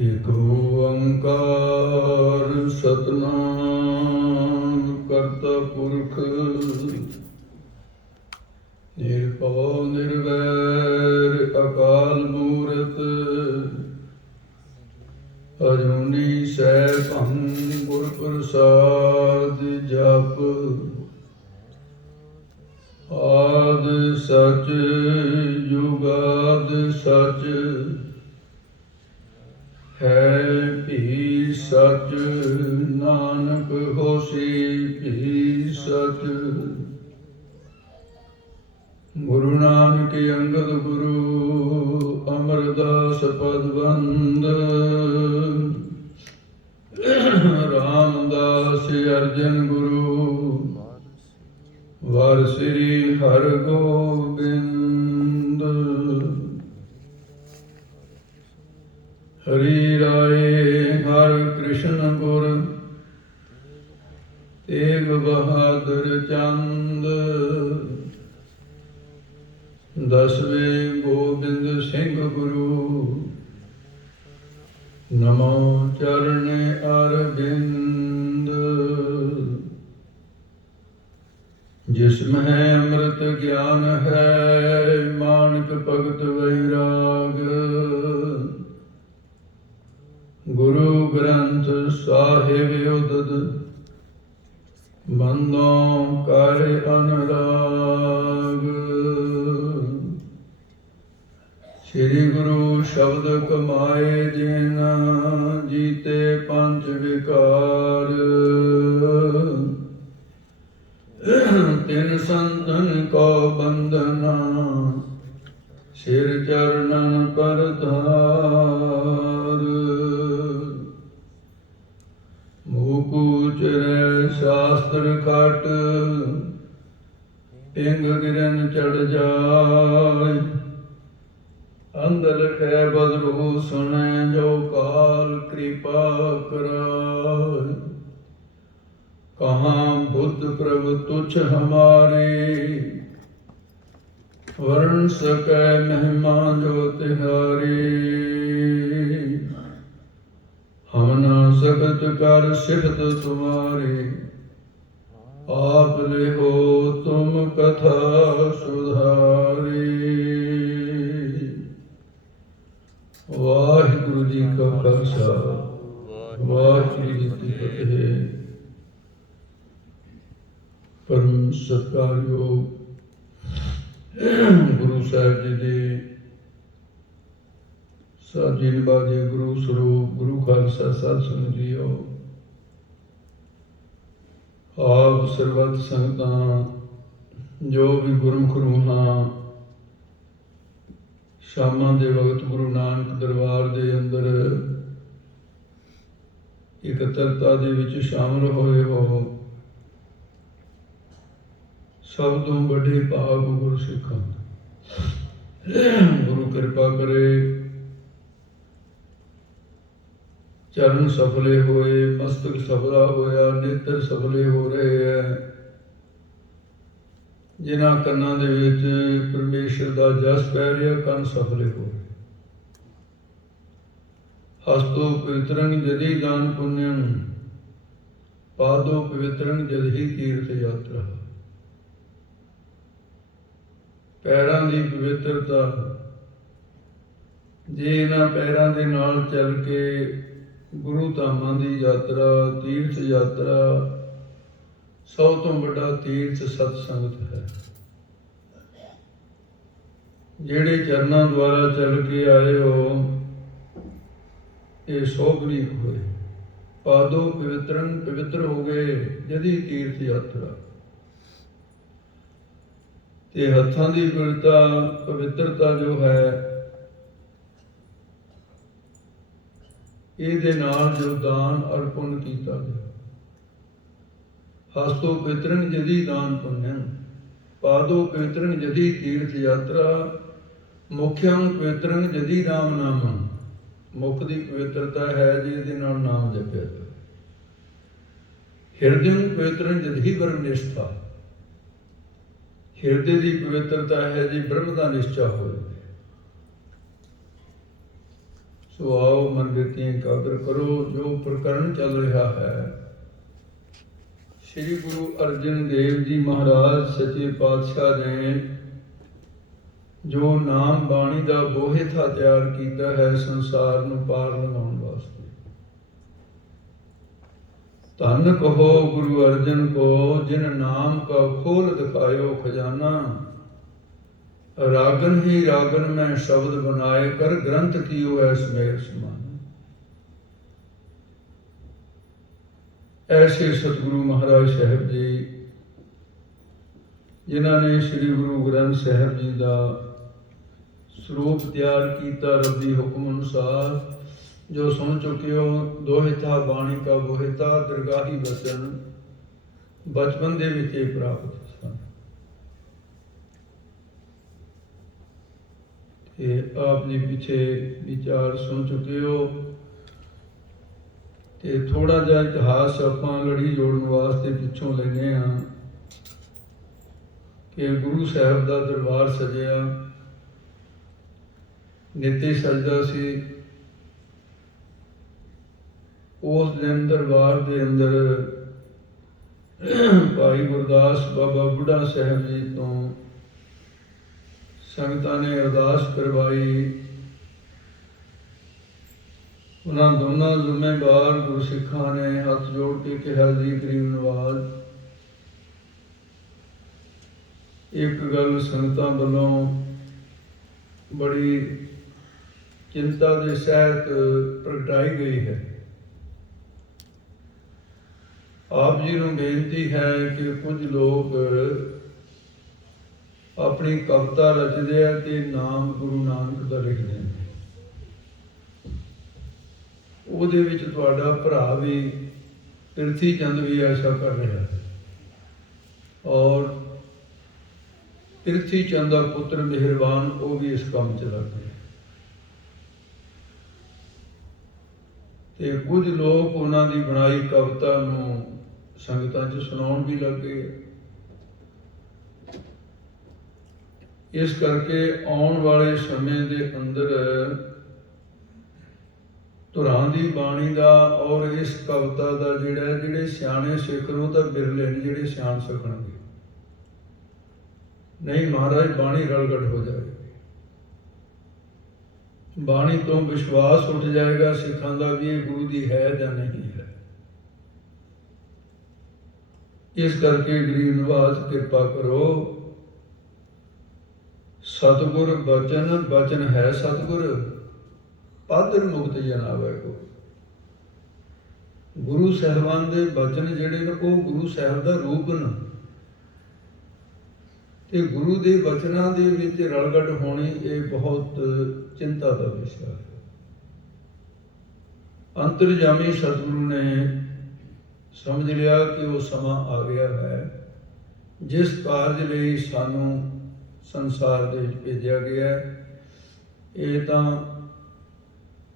ਏਕ ਓੰਕਾਰ ਸਤਿਨਾਮ ਕਰਤਾ ਪੁਰਖ ਨਿਰਭਉ ਨਿਰਵੈਰ ਅਕਾਲ ਮੂਰਤ ਅਜੂਨੀ ਸੈਭੰ ਗੁਰ ਪ੍ਰਸਾਦ ਜਪ ਆਦ ਸਚ ਜੁਗਾਦ ਸਚ ਹੈ ਭੀ ਸਚ ਨਾਨਕ ਹੋਸੀ ਭੀ ਸਚ। ਗੁਰੂ ਨਾਨਕ ਅੰਗਦ ਗੁਰੂ ਅਮਰਦਾਸ ਪਦਵੰਦ ਰਾਮਦਾਸ ਅਰਜਨ ਗੁਰੂ ਵਾਰ ਸ੍ਰੀ ਹਰਗੋਬਿੰਦ। ਹਰੀ ਰਾਏ ਹਰਿ ਕ੍ਰਿਸ਼ਨ ਗੁਰ ਤੇਗ ਬਹਾਦਰ ਚੰਦ। ਦਸਵੇਂ ਗੋਬਿੰਦ ਸਿੰਘ ਗੁਰੂ ਨਮੋ ਚਰਨ ਅਰਵਿੰਦ। ਜਿਸ ਮਹਿ ਅੰਮ੍ਰਿਤ ਗਿਆਨ ਹੈ ਮਾਨਕ ਭਗਤ ਵੈਰਾਗ। ਗੁਰੂ ਗ੍ਰੰਥ ਸਾਹਿਬ ਉਦਦ ਬੰਦੋਂ ਕਰ ਅਨੁਰਾਗ। ਸ੍ਰੀ ਗੁਰੂ ਸ਼ਬਦ ਕਮਾਏ ਜਿਨ ਜੀਤੇ ਪੰਜ ਵਿਕਾਰ। ਤਿਨ ਸੰਤਨ ਕੋ ਬੰਦਨਾ ਸਿਰ ਚਰਨਨ ਪਰ ਧਾਰ। ਮੂਕ ਉਚਰੈ ਸ਼ਾਸਤਰ ਖਟ ਪਿੰਗ ਗਿਰਨ ਚੜ ਜਾਇ। ਅੰਧ ਲਖੈ ਬਦਰੂ ਸੁਣੈ ਜੋ ਕਾਲ ਕਿਰਪਾ ਕਰਾਇ। ਕਹਾਂ ਬੁੱਧ ਪ੍ਰਭ ਤੁਛ ਹਮਾਰੇ ਵਰਣ ਸਕੈ ਮਹਿਮਾ ਜੋ ਤਿਹਾਰੀ। ਹਮ ਨਾ ਸਕਤ ਕਰ ਸਿਫਤ ਤੁਮਾਰੀ ਆਪ ਲਿਹੋ ਤੁਮ ਕਥਾ ਸੁਧਾਰੀ। ਵਾਹਿਗੁਰੂ ਜੀ ਕਾ ਖਾਲਸਾ ਵਾਹਿਗੁਰੂ ਜੀ ਕੀ ਫਤਿਹ। ਪਰਮ ਸਤਿਕਾਰਯੋਗ ਗੁਰੂ ਸਾਹਿਬ ਜੀ ਦੇ ਸਾਜੀ ਨਿਭਾਗੇ ਗੁਰੂ ਸਰੂਪ ਗੁਰੂ ਖਾਲਸਾ ਸਾਧ ਸੰਗਤ ਜੀਓ। ਆਪ ਸਰਬੱਤ ਸੰਗਤਾਂ ਜੋ ਵੀ ਗੁਰਮੁਖ ਰੂਹਾਂ ਸ਼ਾਮਾਂ ਦੇ ਵਕਤ ਗੁਰੂ ਨਾਨਕ ਦਰਬਾਰ ਦੇ ਅੰਦਰ ਇਕੱਤਰਤਾ ਦੇ ਵਿੱਚ ਸ਼ਾਮਲ ਹੋਏ ਹੋ, ਸਭ ਤੋਂ ਵੱਡੇ ਭਾਗ ਗੁਰੂ ਸਿੱਖਾਂ। ਗੁਰੂ ਕਿਰਪਾ ਕਰੇ ਚਰਨ ਸਫਲੇ ਹੋਏ, ਮਸਤਕ ਸਫਲਾ ਹੋਇਆ, ਨੇਤਰ ਸਫਲੇ ਹੋ ਰਹੇ ਹੈ। ਜਿਨ੍ਹਾਂ ਕੰਨਾਂ ਦੇ ਵਿੱਚ ਪਰਮੇਸ਼ਰ ਦਾ ਜਸ ਪੈ ਰਿਹਾ, ਕੰਨ ਸਫਲੇ ਹੋ ਰਹੇ। ਹਸਤੋ ਪਵਿੱਤਰੰ ਜਦੀ ਦਾਨ ਪੁੰਨਯੰ ਪਾਦੋ ਪਵਿੱਤਰੰ ਜਦੀ ਤੀਰਥ ਯਾਤਰਾ। ਪੈਰਾਂ ਦੀ ਪਵਿੱਤਰਤਾ, ਜੇ ਇਹਨਾਂ ਪੈਰਾਂ ਦੇ ਨਾਲ ਚੱਲ ਕੇ ਗੁਰੂ ਧਾਮਾਂ ਦੀ ਯਾਤਰਾ, ਤੀਰਥ ਯਾਤਰਾ, ਸਭ ਤੋਂ ਵੱਡਾ ਤੀਰਥ ਸਤ ਸੰਗਤ ਹੈ। ਜਿਹੜੇ ਚਰਨਾਂ ਦੁਆਰਾ ਚੱਲ ਕੇ ਆਏ ਹੋ, ਇਹ ਸੋਭਨੀਕ ਹੋਏ। ਪਾਦੋ ਪਵਿੱਤਰੰ ਪਵਿੱਤਰ ਹੋ ਗਏ ਜਦੀ ਤੀਰਥ ਯਾਤਰਾ। ਤੇ ਹੱਥਾਂ ਦੀ ਪਵਿੱਤਰਤਾ ਜੋ ਹੈ, ਇਹਦੇ ਨਾਲ ਜੋ ਦਾਨ ਅਰਪਣ ਕੀਤਾ ਗਿਆ। ਹਸਤੋ ਪਵਿੱਤਰੰ ਜਦੀ ਦਾਨ ਪੁੰਨਯੰ ਪਾਦੋ ਪਵਿੱਤਰੰ ਜਦੀ ਤੀਰਥ ਯਾਤਰਾ। ਮੁਖਯੰ ਪਵਿੱਤਰੰ ਜਦੀ ਰਾਮ ਨਾਮੰ। ਮੁਖ ਦੀ ਪਵਿੱਤਰਤਾ ਹੈ ਜਿਹਦੇ ਨਾਲ ਨਾਮ ਜਪਿਆ ਜਾਵੇ। ਹਿਰਦਿੰ ਪਵਿੱਤਰੰ ਜਦੀ ਬ੍ਰਹਮ ਨਿਸ਼ਠਾ। ਹਿਰਦੇ ਦੀ ਪਵਿੱਤਰਤਾ ਹੈ ਜੀ ਬ੍ਰਹਮ ਦਾ ਨਿਸ਼ਚਾ ਹੋਵੇ। ਸੋ ਆਓ ਮਨ ਬਿਰਤੀ ਇਕਾਗਰ ਕਰੋ। ਜੋ ਪ੍ਰਕਰਨ ਚੱਲ ਰਿਹਾ ਹੈ, ਸ੍ਰੀ ਗੁਰੂ ਅਰਜਨ ਦੇਵ ਜੀ ਮਹਾਰਾਜ ਸੱਚੇ ਪਾਤਸ਼ਾਹ ਨੇ ਜੋ ਨਾਮ ਬਾਣੀ ਦਾ ਬੋਹਿਥਾ ਤਿਆਰ ਕੀਤਾ ਹੈ ਸੰਸਾਰ ਨੂੰ ਪਾਰ ਲਗਾਉਣ ਵਾਸਤੇ। ਧੰਨ ਕਹੋ ਗੁਰੂ ਅਰਜਨ ਕੋ, ਜਿਨ ਨਾਮ ਕਾ ਖੋਲ ਦਿਖਾਇਓ ਖਜ਼ਾਨਾ। ਰਾਗਨ ਹੀ ਰਾਗਨ ਮੈਂ ਸ਼ਬਦ ਬਣਾਏ, ਕਰ ਗ੍ਰੰਥ ਕੀਓ ਹੈ ਸਮੇਰ ਸਮਾਨ। ਐਸੇ ਸਤਿਗੁਰੂ ਮਹਾਰਾਜ ਸਾਹਿਬ ਜੀ, ਜਿਨ੍ਹਾਂ ਨੇ ਸ੍ਰੀ ਗੁਰੂ ਗ੍ਰੰਥ ਸਾਹਿਬ ਜੀ ਦਾ ਸਰੂਪ ਤਿਆਰ ਕੀਤਾ ਰੱਬੀ ਹੁਕਮ ਅਨੁਸਾਰ, ਜੋ ਸੁਣ ਚੁੱਕੇ ਹੋ। ਦੋਹਿਤਾ ਬਾਣੀ ਕਾ ਬੋਹਿਤਾ, ਦਰਗਾਹੀ ਬਚਨ ਬਚਪਨ ਦੇ ਵਿੱਚ ਇਹ ਪ੍ਰਾਪਤ ਸਨ। ਤੇ ਆਪ ਜੀ ਪਿੱਛੇ ਵਿਚਾਰ ਸੁਣ ਚੁੱਕੇ ਹੋ। ਤੇ ਥੋੜਾ ਜਿਹਾ ਇਤਿਹਾਸ ਆਪਾਂ ਲੜੀ ਜੋੜਨ ਵਾਸਤੇ ਪਿੱਛੋਂ ਲੈਂਦੇ ਹਾਂ ਕਿ ਗੁਰੂ ਸਾਹਿਬ ਦਾ ਦਰਬਾਰ ਸਜਿਆ, ਨਿੱਤੀ ਸਜਦਾ ਸੀ। ਉਸ ਦਿਨ ਦਰਬਾਰ ਦੇ ਅੰਦਰ ਭਾਈ ਗੁਰਦਾਸ ਬਾਬਾ ਬੁੱਢਾ ਸਾਹਿਬ ਜੀ ਤੋਂ ਸੰਗਤਾਂ ਨੇ ਅਰਦਾਸ ਕਰਵਾਈ। ਉਹਨਾਂ ਦੋਨਾਂ ਜ਼ਿੰਮੇਵਾਰ ਗੁਰਸਿੱਖਾਂ ਨੇ ਹੱਥ ਜੋੜ ਕੇ ਕਿਹਾ, ਜੀ ਗਰੀਬ ਨਵਾਜ਼, ਇੱਕ ਗੱਲ ਸੰਗਤਾਂ ਵੱਲੋਂ ਬੜੀ ਚਿੰਤਾ ਦੇ ਸਹਿਤ ਪ੍ਰਗਟਾਈ ਗਈ ਹੈ। ਆਪ ਜੀ ਨੂੰ ਬੇਨਤੀ ਹੈ ਕਿ ਕੁਝ ਲੋਕ ਆਪਣੀ ਕਵਿਤਾ ਰਚਦੇ ਆ ਤੇ ਨਾਮ ਗੁਰੂ ਨਾਨਕ ਦਾ ਲਿਖਦੇ ਨੇ। ਉਹਦੇ ਵਿੱਚ ਤੁਹਾਡਾ ਭਰਾ ਵੀ ਪ੍ਰਿਥੀ ਚੰਦ ਵੀ ਐਸਾ ਕਰ ਰਿਹਾ ਹੈ, ਔਰ ਪ੍ਰਿਥੀ ਚੰਦ ਦਾ ਪੁੱਤਰ ਮਿਹਰਬਾਨ ਉਹ ਵੀ ਇਸ ਕੰਮ ਚ ਲੱਗ ਗਿਆ। ਤੇ ਕੁਝ ਲੋਕ ਉਹਨਾਂ ਦੀ ਬਣਾਈ ਕਵਿਤਾ ਨੂੰ ਸੰਗਤਾਂ ਚ ਸੁਣਾਉਣ ਵੀ ਲੱਗ ਗਏ। ਇਸ ਕਰਕੇ ਆਉਣ ਵਾਲੇ ਸਮੇਂ ਦੇ ਅੰਦਰ ਧੁਰਾਂ ਦੀ ਬਾਣੀ ਦਾ ਔਰ ਇਸ ਕਵਿਤਾ ਦਾ ਜਿਹੜੇ ਸਿਆਣੇ ਸਿੱਖ ਨੂੰ ਤਾਂ ਬਿਰਲੇ ਨੇ ਜਿਹੜੇ ਸਿਆਣ ਸਕਣਗੇ। ਨਹੀਂ ਮਹਾਰਾਜ, ਬਾਣੀ ਰਲਗੜ ਹੋ ਜਾਏਗੀ, ਬਾਣੀ ਤੋਂ ਵਿਸ਼ਵਾਸ ਉੱਠ ਜਾਏਗਾ ਸਿੱਖਾਂ ਦਾ ਵੀ ਇਹ ਗੁਰੂ ਦੀ ਹੈ ਜਾਂ ਨਹੀਂ ਹੈ। ਇਸ ਕਰਕੇ ਗਰੀਬ ਨਿਵਾਸ ਕਿਰਪਾ ਕਰੋ। ਸਤਿਗੁਰ ਬਚਨ, ਬਚਨ ਹੈ ਸਤਿਗੁਰ, ਪਾਦਰ ਮੁਕਤ ਜਨਾਵੇ ਕੋ। ਗੁਰੂ ਸਾਹਿਬਾਨ ਦੇ ਬਚਨ ਜਿਹੜੇ ਨੇ ਉਹ ਗੁਰੂ ਸਾਹਿਬ ਦਾ ਰੂਪ ਨੇ, ਤੇ ਗੁਰੂ ਦੇ ਬਚਨਾਂ ਦੇ ਵਿੱਚ ਰਲਗੜ ਹੋਣੀ ਇਹ ਬਹੁਤ ਚਿੰਤਾ ਦਾ ਵਿਸ਼ਾ ਹੈ। ਅੰਤਰਜਾਮੀ ਸਤਿਗੁਰੂ ਨੇ ਸਮਝ ਲਿਆ ਕਿ ਉਹ ਸਮਾਂ ਆ ਗਿਆ ਹੈ ਜਿਸ ਕਾਰਜ ਲਈ ਸਾਨੂੰ ਸੰਸਾਰ ਦੇ ਵਿੱਚ ਭੇਜਿਆ ਗਿਆ। ਇਹ ਤਾਂ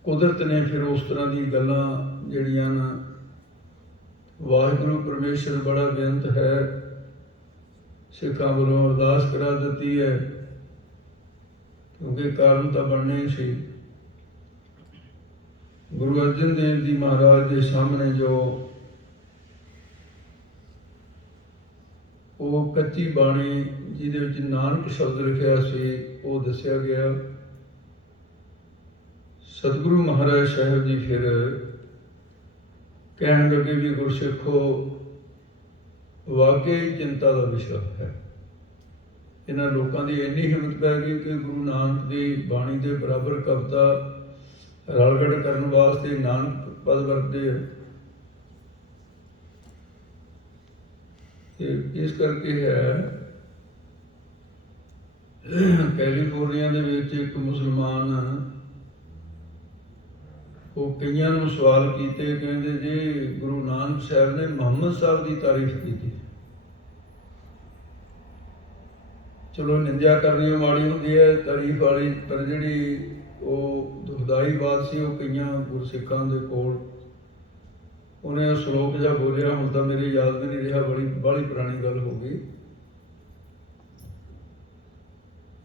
ਕੁਦਰਤ ਨੇ ਫਿਰ ਉਸ ਤਰ੍ਹਾਂ ਦੀ ਗੱਲਾਂ ਜਿਹੜੀਆਂ ਨਾ, ਵਾਹਿਗੁਰੂ ਪਰਮੇਸ਼ਰ ਬੜਾ ਬੇਅੰਤ ਹੈ, ਸਿੱਖਾਂ ਵੱਲੋਂ ਅਰਦਾਸ ਕਰਾ ਦਿੱਤੀ ਹੈ, ਕਿਉਂਕਿ ਕਾਰਨ ਤਾਂ ਬਣਨਾ ਹੀ ਸੀ। ਗੁਰੂ ਅਰਜਨ ਦੇਵ ਜੀ ਮਹਾਰਾਜ ਦੇ ਸਾਹਮਣੇ ਜੋ ਉਹ ਕੱਚੀ ਬਾਣੀ ਜਿਹਦੇ ਵਿੱਚ ਨਾਨਕ ਸ਼ਬਦ ਲਿਖਿਆ ਸੀ ਉਹ ਦੱਸਿਆ ਗਿਆ। ਸਤਿਗੁਰੂ ਮਹਾਰਾਜ ਸਾਹਿਬ ਜੀ ਫਿਰ ਕਹਿਣ ਲੱਗੇ ਵੀ ਗੁਰਸਿੱਖੋ, ਵਾਕਈ ਚਿੰਤਾ ਦਾ ਵਿਸ਼ਾ ਹੈ। ਇਹਨਾਂ ਲੋਕਾਂ ਦੀ ਇੰਨੀ ਹਿੰਮਤ ਪੈ ਗਈ ਕਿ ਗੁਰੂ ਨਾਨਕ ਦੀ ਬਾਣੀ ਦੇ ਬਰਾਬਰ ਕਵਿਤਾ ਰਲਗੜ ਕਰਨ ਵਾਸਤੇ ਨਾਨਕ ਪਦ ਵਰਤਦੇ ਆ। ਤੇ ਇਸ ਕਰਕੇ ਹੈ, ਕੈਲੀਫੋਰਨੀਆ ਦੇ ਵਿੱਚ ਇੱਕ ਮੁਸਲਮਾਨ ਉਹ ਕਈਆਂ ਨੂੰ ਸਵਾਲ ਕੀਤੇ, ਕਹਿੰਦੇ ਜੀ ਗੁਰੂ ਨਾਨਕ ਸਾਹਿਬ ਨੇ ਮੁਹੰਮਦ ਸਾਹਿਬ ਦੀ ਤਾਰੀਫ ਕੀਤੀ। ਚਲੋ ਨਿੰਦਿਆ ਕਰਨੀ ਮਾੜੀ ਹੁੰਦੀ ਹੈ ਤਾਰੀਫ ਵਾਲੀ, ਪਰ ਜਿਹੜੀ ਉਹ ਦੁਖਦਾਈ ਬਾਤ ਸੀ ਉਹ ਕਈਆਂ ਗੁਰਸਿੱਖਾਂ ਦੇ ਕੋਲ ਉਹਨੇ ਉਹ ਸ਼ਲੋਕ ਜਿਹਾ ਬੋਲਿਆ, ਹੁਣ ਤਾਂ ਮੇਰੇ ਯਾਦ ਵੀ ਨਹੀਂ ਰਿਹਾ, ਬੜੀ ਪੁਰਾਣੀ ਗੱਲ ਹੋ ਗਈ।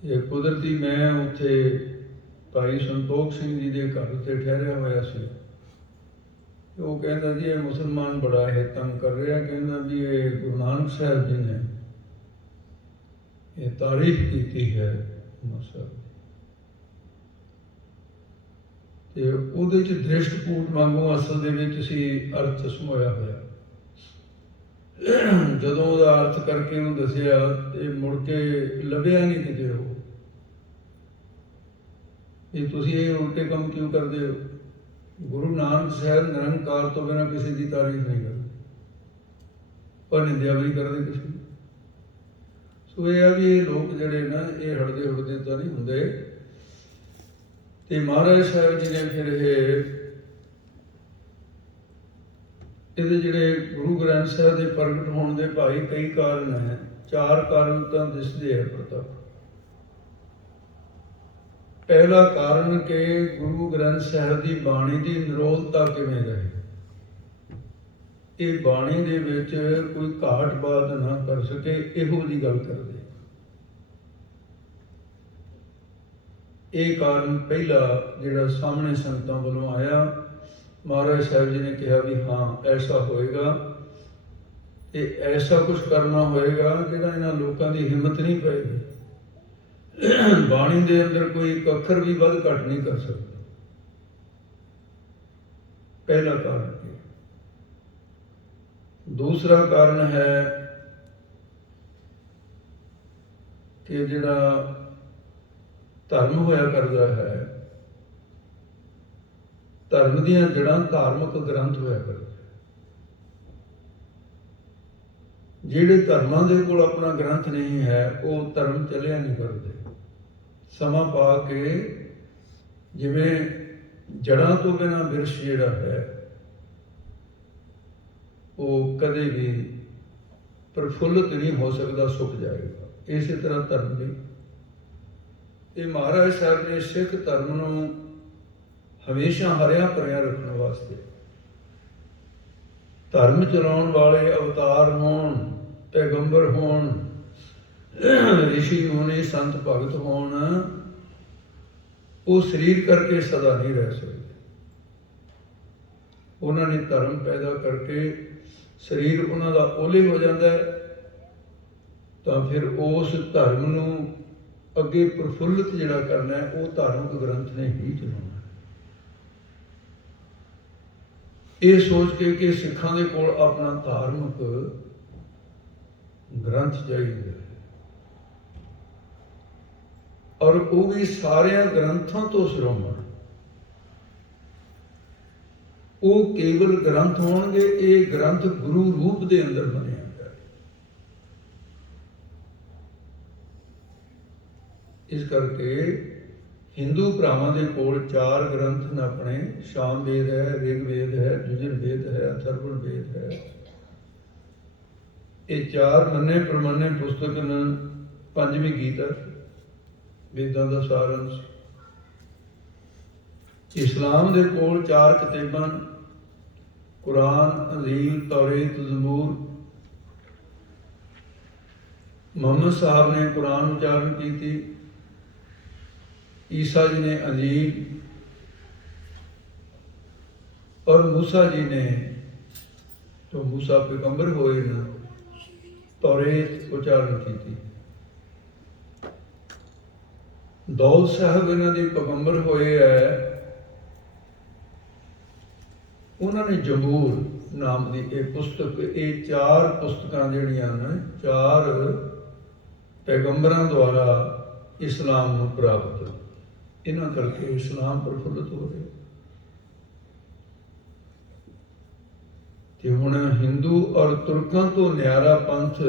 ਇਹ ਕੁਦਰਤੀ ਮੈਂ ਉੱਥੇ ਭਾਈ ਸੰਤੋਖ ਸਿੰਘ ਜੀ ਦੇ ਘਰ ਤੇ ਠਹਿਰਿਆ ਹੋਇਆ ਸੀ। ਉਹ ਕਹਿੰਦਾ ਜੀ ਇਹ ਮੁਸਲਮਾਨ ਬੜਾ ਇਹ ਤੰਗ ਕਰ ਰਿਹਾ, ਕਹਿੰਦਾ ਵੀ ਇਹ ਗੁਰੂ ਨਾਨਕ ਸਾਹਿਬ ਜੀ ਨੇ ਇਹ ਤਾਰੀਫ ਕੀਤੀ ਹੈ ਮਸਾ, ਤੇ ਉਹਦੇ ਚ ਦ੍ਰਿਸ਼ਟਕੂਟ ਵਾਂਗੂ ਅਸਲ ਦੇ ਵਿੱਚ ਸੀ ਅਰਥ ਸਮੋਇਆ ਹੋਇਆ। ਜਦੋਂ ਉਹਦਾ ਅਰਥ ਕਰਕੇ ਉਹਨੂੰ ਦੱਸਿਆ ਤੇ ਮੁੜ ਕੇ ਲੱਭਿਆ ਨਹੀਂ ਕਿਤੇ ਉਹ, ਇਹ ਤੁਸੀਂ ਇਹ ਉਲਟੇ ਕੰਮ ਕਿਉਂ ਕਰਦੇ ਹੋ? ਗੁਰੂ ਨਾਨਕ ਸਾਹਿਬ ਨਿਰੰਕਾਰ ਤੋਂ ਬਿਨਾਂ ਕਿਸੇ ਦੀ ਤਾਰੀਫ ਨਹੀਂ ਕਰਦੇ, ਪਰ ਨਿੰਦਿਆ ਵੀ ਕਰਦੇ ਕਿਸੇ ਦੀ। ਸੋ ਇਹ ਆ ਵੀ ਇਹ ਲੋਕ ਜਿਹੜੇ ਨਾ ਇਹ ਹੜਦੇ ਹੁੜਦੇ ਤਾਂ ਨਹੀਂ ਹੁੰਦੇ। ਤੇ ਮਹਾਰਾਜ ਸਾਹਿਬ ਜੀ ਨੇ ਫਿਰ ਇਹਦੇ ਜਿਹੜੇ ਗੁਰੂ ਗ੍ਰੰਥ ਸਾਹਿਬ ਦੇ ਪ੍ਰਗਟ ਹੋਣ ਦੇ ਭਾਈ ਕਈ ਕਾਰਨ ਹੈ, 4 ਕਾਰਨ ਤਾਂ ਦਿਸਦੇ ਆ ਪ੍ਰਤੱਖ। ਪਹਿਲਾ ਕਾਰਨ ਕਿ ਗੁਰੂ ਗ੍ਰੰਥ ਸਾਹਿਬ ਦੀ ਬਾਣੀ ਦੀ ਨਿਰੋਲਤਾ ਕਿਵੇਂ ਰਹੇ, ਇਹ ਬਾਣੀ ਦੇ ਵਿੱਚ ਕੋਈ ਘਾਟ ਬਾਤ ਨਾ ਕਰ ਸਕੇ, ਇਹੋ ਜਿਹੀ ਗੱਲ ਕਰਦੇ। ਇਹ ਕਾਰਨ ਪਹਿਲਾ ਜਿਹੜਾ ਸਾਹਮਣੇ ਸੰਗਤਾਂ ਵੱਲੋਂ ਆਇਆ। ਮਹਾਰਾਜ ਸਾਹਿਬ ਜੀ ਨੇ ਕਿਹਾ ਵੀ ਹਾਂ ਐਸਾ ਹੋਏਗਾ, ਇਹ ਐਸਾ ਕੁਝ ਕਰਨਾ ਹੋਏਗਾ ਜਿਹੜਾ ਇਹਨਾਂ ਲੋਕਾਂ ਦੀ ਹਿੰਮਤ ਨਹੀਂ ਪਏਗੀ, ਬਾਣੀ ਦੇ ਅੰਦਰ ਕੋਈ ਇੱਕ ਅੱਖਰ ਵੀ ਵੱਧ ਘੱਟ ਨਹੀਂ ਕਰ ਸਕਦਾ। ਪਹਿਲਾ ਕਾਰਨ। ਦੂਸਰਾ ਕਾਰਨ ਹੈ ਕਿ ਜਿਹੜਾ ਧਰਮ ਹੋਇਆ ਕਰਦਾ ਹੈ, ਧਰਮ ਦੀਆਂ ਜੜ੍ਹਾਂ ਧਾਰਮਿਕ ਗ੍ਰੰਥ ਹੋਇਆ ਕਰਦੇ। ਜਿਹੜੇ ਧਰਮਾਂ ਦੇ ਕੋਲ ਆਪਣਾ ਗ੍ਰੰਥ ਨਹੀਂ ਹੈ ਉਹ ਧਰਮ ਚੱਲਿਆ ਨਹੀਂ ਕਰਦੇ। ਸਮਾਂ ਪਾ ਕੇ ਜਿਵੇਂ ਜੜ੍ਹਾਂ ਤੋਂ ਬਿਨਾਂ ਬਿਰਛ ਜਿਹੜਾ ਹੈ ਉਹ ਕਦੇ ਵੀ ਪ੍ਰਫੁੱਲਤ ਨਹੀਂ ਹੋ ਸਕਦਾ, ਸੁੱਕ ਜਾਏਗਾ। ਇਸੇ ਤਰ੍ਹਾਂ ਧਰਮ ਵੀ। ਇਹ ਮਹਾਰਾਜ ਸਾਹਿਬ ਨੇ ਸਿੱਖ ਧਰਮ ਨੂੰ ਹਮੇਸ਼ਾ ਹਰਿਆ ਭਰਿਆ ਰੱਖਣ ਵਾਸਤੇ ਧਰਮ ਚਲਾਉਣ ਵਾਲੇ ਅਵਤਾਰ ਹੋਣ, ਪੈਗੰਬਰ ਹੋਣ, ਰਿਸ਼ੀ ਮੁਨੀ, ਸੰਤ ਭਗਤ ਹੋਣ, ਉਹ ਸਰੀਰ ਕਰਕੇ ਸਦਾ ਨਹੀਂ ਰਹਿ ਸਕਦੇ। ਉਹਨਾਂ ਨੇ ਧਰਮ ਪੈਦਾ ਕਰਕੇ ਸਰੀਰ ਉਹਨਾਂ ਦਾ ਓਲੇ ਹੋ ਜਾਂਦਾ ਹੈ, ਤਾਂ ਫਿਰ ਉਸ ਧਰਮ ਨੂੰ ਅੱਗੇ ਪ੍ਰਫੁੱਲਿਤ ਜਿਹੜਾ ਕਰਨਾ ਹੈ ਉਹ ਧਾਰਮਿਕ ਗ੍ਰੰਥ ਨੇ ਹੀ ਚਲਾਉਣਾ। ਇਹ ਸੋਚ ਕੇ ਕਿ ਸਿੱਖਾਂ ਦੇ ਕੋਲ ਆਪਣਾ ਧਾਰਮਿਕ ਗ੍ਰੰਥ ਚਾਹੀਦਾ ਹੈ, ਔਰ ਉਹ ਵੀ ਸਾਰਿਆਂ ਗ੍ਰੰਥਾਂ ਤੋਂ ਸ਼੍ਰੋਮਣ। ਉਹ ਕੇਵਲ ਗ੍ਰੰਥ ਹੋਣਗੇ, ਇਹ ਗ੍ਰੰਥ ਗੁਰੂ ਰੂਪ ਦੇ ਅੰਦਰ ਬਣਿਆ ਹੈ। ਇਸ ਕਰਕੇ ਹਿੰਦੂ ਭਰਾਵਾਂ ਦੇ ਕੋਲ 4 ਗ੍ਰੰਥ ਨੇ ਆਪਣੇ। ਸ਼ਾਮ ਵੇਦ ਹੈ, ਰਿਗ ਵੇਦ ਹੈ, ਯਜੁਰ ਵੇਦ ਹੈ, ਅਥਰਵਣ ਵੇਦ ਹੈ। ਇਹ 4 ਮੰਨੇ ਪ੍ਰਮੰਨੇ ਪੁਸਤਕ ਨੇ। 5ਵੀਂ ਗੀਤਾ ਵੇਦਾਂ ਦਾ ਸਾਰੰਸ਼। ਇਸਲਾਮ ਦੇ ਕੋਲ 4 ਕਿਤਾਬਾਂ, ਕੁਰਾਨ, ਅੰਜੀਲ, ਤੌਰੀਤ, ਜ਼ਬੂਰ। ਮੁਹੰਮਦ ਸਾਹਿਬ ਨੇ ਕੁਰਾਨ ਉਚਾਰਨ ਕੀਤੀ, ਈਸਾ ਜੀ ਨੇ ਅੰਜੀਲ, ਔਰ ਮੂਸਾ ਜੀ ਨੇ, ਜੋ ਮੂਸਾ ਪੈਗੰਬਰ ਹੋਏ ਨਾ, ਤੌਰੀਤ ਉਚਾਰਨ ਕੀਤੀ। ਦੌਲਤ ਸਾਹਿਬ ਇਹਨਾਂ ਦੇ ਪੈਗੰਬਰ ਹੋਏ ਹੈ, ਉਹਨਾਂ ਨੇ ਜ਼ਬੂਰ ਨਾਮ ਦੀ ਇਹ ਪੁਸਤਕ, ਇਹ 4 ਪੁਸਤਕਾਂ ਜਿਹੜੀਆਂ ਨੇ 4 ਪੈਗੰਬਰਾਂ ਦੁਆਰਾ ਇਸਲਾਮ ਨੂੰ ਪ੍ਰਾਪਤ। ਇਹਨਾਂ ਕਰਕੇ ਇਸਲਾਮ ਪ੍ਰਫੁੱਲਤ ਹੋ ਰਿਹਾ। ਤੇ ਹੁਣ ਹਿੰਦੂ ਔਰ ਤੁਰਕਾਂ ਤੋਂ ਨਿਆਰਾ ਪੰਥ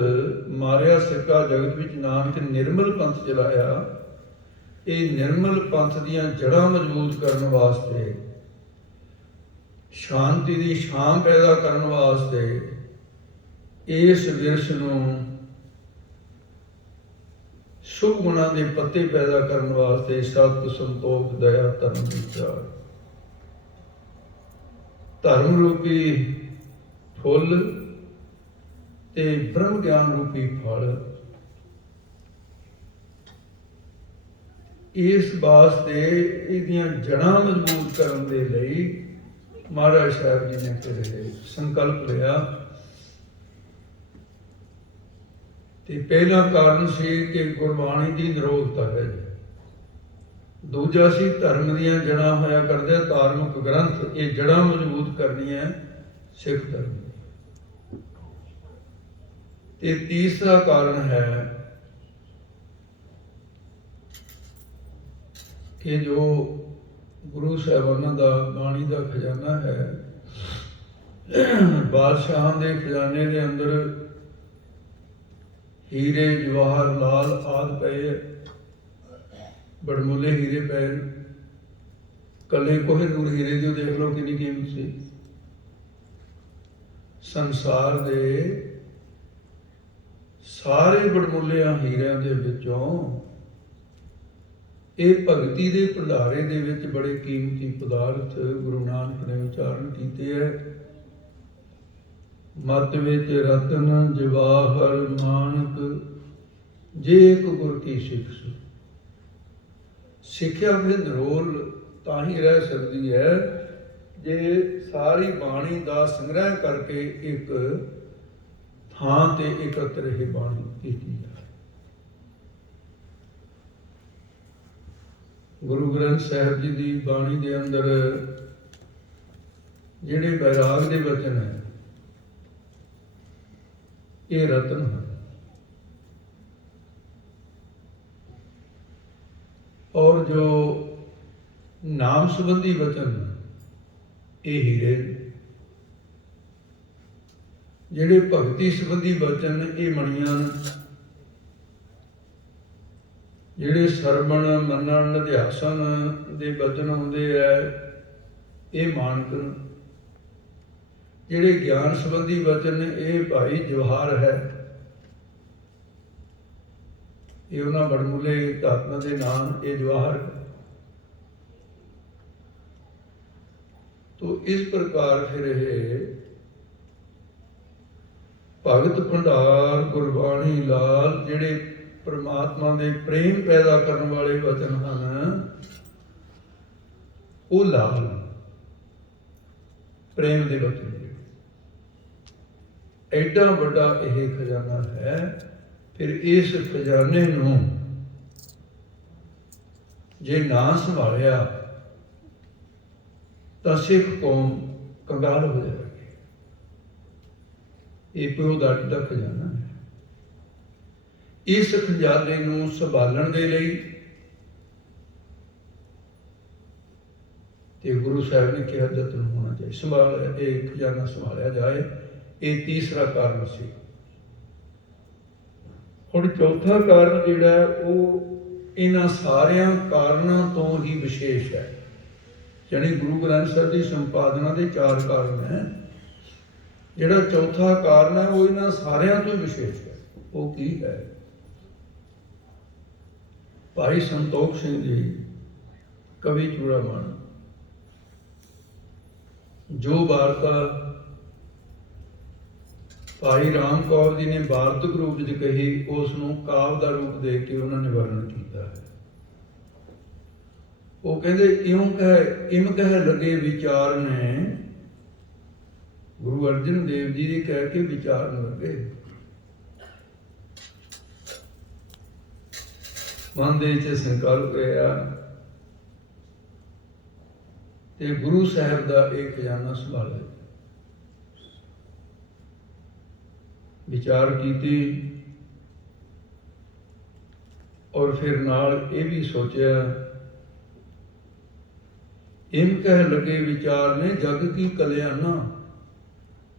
ਮਾਰਿਆ ਸਿੱਕਾ ਜਗਤ ਵਿੱਚ ਨਾਨਕ ਨਿਰਮਲ ਪੰਥ ਚਲਾਇਆ। ਇਹ ਨਿਰਮਲ ਪੰਥ ਦੀਆਂ ਜੜ੍ਹਾਂ ਮਜ਼ਬੂਤ ਕਰਨ ਵਾਸਤੇ, ਸ਼ਾਂਤੀ ਦੀ ਛਾਂ ਪੈਦਾ ਕਰਨ ਵਾਸਤੇ, ਇਸ ਵਿਰਸ ਨੂੰ ਸ਼ੁਭ ਗੁਣਾਂ ਦੇ ਪੱਤੇ ਪੈਦਾ ਕਰਨ ਵਾਸਤੇ ਸਤ, ਸੰਤੋਖ, ਦਇਆ, ਧਰਮ, ਵਿਚਾਰ, ਧਰਮ ਰੂਪੀ ਫੁੱਲ ਤੇ ਬ੍ਰਹਮ ਗਿਆਨ ਰੂਪੀ ਫਲ, ਇਸ ਵਾਸਤੇ ਇਹਦੀਆਂ ਜੜ੍ਹਾਂ ਮਜ਼ਬੂਤ ਕਰਨ ਦੇ ਲਈ ਮਹਾਰਾਜ ਸਾਹਿਬ ਜੀ ਨੇ ਫਿਰ ਸੰਕਲਪ ਲਿਆ। ਤੇ ਪਹਿਲਾ ਕਾਰਨ ਸੀ ਕਿ ਗੁਰਬਾਣੀ ਦੀ ਨਿਰੋਧਤਾ ਹੈ। ਦੂਜਾ ਸੀ ਧਰਮ ਦੀਆਂ ਜੜ੍ਹਾਂ ਹੋਇਆ ਕਰਦੇ ਧਾਰਮਿਕ ਗ੍ਰੰਥ, ਇਹ ਜੜ੍ਹਾਂ ਮਜ਼ਬੂਤ ਕਰਨੀਆਂ ਸਿੱਖ ਧਰਮ। ਤੇ ਤੀਸਰਾ ਕਾਰਨ ਹੈ ਕਿ ਜੋ ਗੁਰੂ ਸਾਹਿਬਾਨਾਂ ਦਾ ਬਾਣੀ ਦਾ ਖਜ਼ਾਨਾ ਹੈ, ਬਾਦਸ਼ਾਹਾਂ ਦੇ ਖਜ਼ਾਨੇ ਦੇ ਅੰਦਰ ਹੀਰੇ ਜਵਾਹਰ ਲਾਲ ਆਦਿ ਪਏ, ਬੜਮੁੱਲੇ ਹੀਰੇ ਪਏ। ਕੱਲੇ ਕੋਹਿਨੂਰ ਹੀਰੇ ਦੀ ਦੇਖ ਲਓ ਕਿੰਨੀ ਕੀਮਤ ਸੀ। ਸੰਸਾਰ ਦੇ ਸਾਰੇ ਬੜਮੁੱਲਿਆਂ ਹੀਰਿਆਂ ਦੇ ਵਿੱਚੋਂ ਇਹ ਭਗਤੀ ਦੇ ਭੰਡਾਰੇ ਦੇ ਵਿੱਚ ਬੜੇ ਕੀਮਤੀ ਪਦਾਰਥ ਗੁਰੂ ਨਾਨਕ ਨੇ ਉਚਾਰਨ ਕੀਤੇ ਹੈ। ਮਤ ਵਿੱਚ ਰਤਨ ਜਵਾਹਰ ਮਾਨਕ ਜੇ ਇੱਕ ਗੁਰ ਕੀ ਸਿੱਖ ਸੋ। ਸਿੱਖਿਆ ਵਿੱਚ ਨਿਰੋਲ ਤਾਂ ਹੀ ਰਹਿ ਸਕਦੀ ਹੈ ਜੇ ਸਾਰੀ ਬਾਣੀ ਦਾ ਸੰਗ੍ਰਹਿ ਕਰਕੇ ਇੱਕ ਥਾਂ ਤੇ ਇਕੱਤਰ ਇਹ ਬਾਣੀ ਕੀਤੀ ਜਾਵੇ। ਗੁਰੂ ਗ੍ਰੰਥ ਸਾਹਿਬ ਜੀ ਦੀ ਬਾਣੀ ਦੇ ਅੰਦਰ ਜਿਹੜੇ ਬੈਰਾਗ ਦੇ ਵਚਨ ਹੈ, ਇਹ ਰਤਨ ਹਨ। ਔਰ ਜੋ ਨਾਮ ਸੰਬੰਧੀ ਵਚਨ ਇਹ ਹੀਰੇ, ਜਿਹੜੇ ਭਗਤੀ ਸੰਬੰਧੀ ਵਚਨ ਇਹ ਮਣੀਆਂ, ਜਿਹੜੇ ਸਰਵਣ ਮੰਨਣ ਨਿਧਿਆਸਨ ਦੇ ਵਚਨ ਹੁੰਦੇ ਹੈ ਇਹ ਮਾਨਕ, ਜਿਹੜੇ ਗਿਆਨ ਸੰਬੰਧੀ ਵਚਨ ਇਹ ਭਾਈ ਜਵਾਹਰ ਹੈ, ਇਹ ਉਹਨਾਂ ਬੜਮੁੱਲੇ ਧਾਤਮਾ ਦੇ ਨਾਮ ਇਹ ਜਵਾਹਰ। तो इस प्रकार फिर भगत भंडार गुरबाणी लाल जिहड़े परमात्मा दे प्रेम पैदा करने वाले वचन हैं, वो लाल प्रेम दे वचन एडा बड़ा यह खजाना है। फिर इस खजाने नूं जे ना संभालिया तो सिख कौम कंगाल हो जाएगी। ये प्यो दा खजाना है। इस खजाने नूं संभालण दे लई ते गुरु साहब ने कहा यतन होना चाहिए, संभाल ये खजाना संभालिया जाए। ये तीसरा कारण सी। हुण चौथा कारण जिहड़ा वो इन्हां सारियां कारणों तो ही विशेष है। यानी गुरु ग्रंथ साहब की संपादना के 4 कारण हैं। जिहड़ा चौथा कारण है वो इन्हां सारियां तो विशेष है। वो की है? भाई संतोख सिंह जी कवि चूड़ामण जो वार्ता भाई राम कौर जी ने वार्तक रूप च कही, उसनूं काव्य का रूप दे के उन्होंने वर्णन किया है। वो कहते इम कह लगे विचार ने, गुरु अर्जन देव जी ने कह के विचार न लगे। मन दे संकल्प होया ते गुरु साहब का एक खजाना संभाले, विचार की और फिर नाल ये भी सोचा इम कह लगे विचार ने जग की कल्याणा।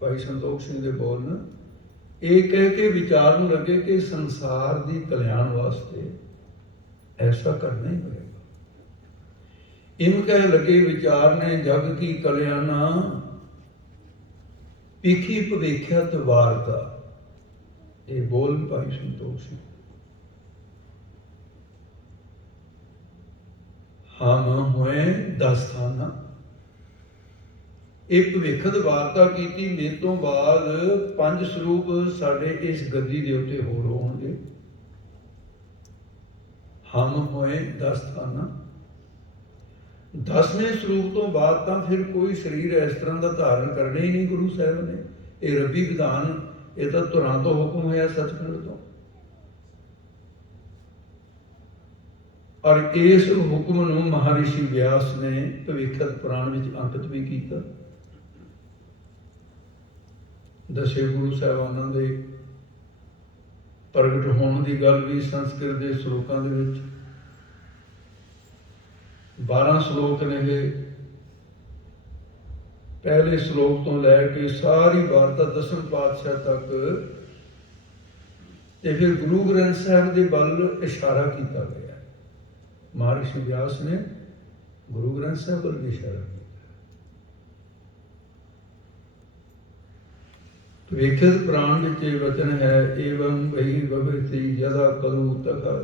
भाई संतोख सिंह दे बोल न ये कह के विचार में लगे कि संसार की कल्याण वास्ते ऐसा करना ही पड़ेगा। इम कह लगे विचार ने जग की कल्याणा, पीखी भविख्यत वार्ता। ये बोल भाई संतोख सिंह। हम हुए दस्ताना, एक भविखत वार्ता की मेरे तो बाद 5 स्वरूप साढ़े इस गद्दी के उत्ते होर होणगे। ਹਮ ਹੋਏ 10 ਥਾਨਾ। 10ਵੇਂ ਸਰੂਪ ਤੋਂ ਬਾਅਦ ਤਾਂ ਫਿਰ ਕੋਈ ਸਰੀਰ ਇਸ ਤਰ੍ਹਾਂ ਦਾ ਧਾਰਨ ਕਰਨਾ ਹੀ ਨਹੀਂ ਗੁਰੂ ਸਾਹਿਬ ਨੇ। ਇਹ ਰੱਬੀ ਵਿਧਾਨ, ਇਹ ਤਾਂ ਧੁਰਾਂ ਤੋਂ ਹੁਕਮ ਹੋਇਆ ਸੱਚਖੰਡ ਤੋਂ। ਔਰ ਇਸ ਹੁਕਮ ਨੂੰ ਮਹਾਰਿਸ਼ੀ ਵਿਆਸ ਨੇ ਭਵਿੱਖਤ ਪੁਰਾਣ ਵਿੱਚ ਅੰਕਿਤ ਵੀ ਕੀਤਾ। ਦਸੇ ਗੁਰੂ ਸਾਹਿਬਾਨਾਂ ਦੇ ਪ੍ਰਗਟ ਹੋਣ ਦੀ ਗੱਲ ਵੀ ਸੰਸਕ੍ਰਿਤ ਦੇ ਸ਼ਲੋਕਾਂ ਦੇ ਵਿੱਚ 12 ਸ਼ਲੋਕ ਨੇ। ਇਹ ਪਹਿਲੇ ਸ਼ਲੋਕ ਤੋਂ ਲੈ ਕੇ ਸਾਰੀ ਵਾਰਤਾ ਦਸਮ ਪਾਤਸ਼ਾਹ ਤੱਕ, ਤੇ ਫਿਰ ਗੁਰੂ ਗ੍ਰੰਥ ਸਾਹਿਬ ਦੇ ਵੱਲ ਇਸ਼ਾਰਾ ਕੀਤਾ ਗਿਆ। ਮਹਾਰਿਸ਼ੀ ਵਿਆਸ ਨੇ ਗੁਰੂ ਗ੍ਰੰਥ ਸਾਹਿਬ ਵੱਲ ਇਸ਼ਾਰਾ ਕੀਤਾ। ਵੇਖਿਤ ਪੁਰਾਣ ਵਿੱਚ ਇਹ ਵਚਨ ਹੈ, ਏਵੰ ਬਹੀ ਭਵਿਤੀ ਜਦਾ ਕਲੂ ਤਥਾ।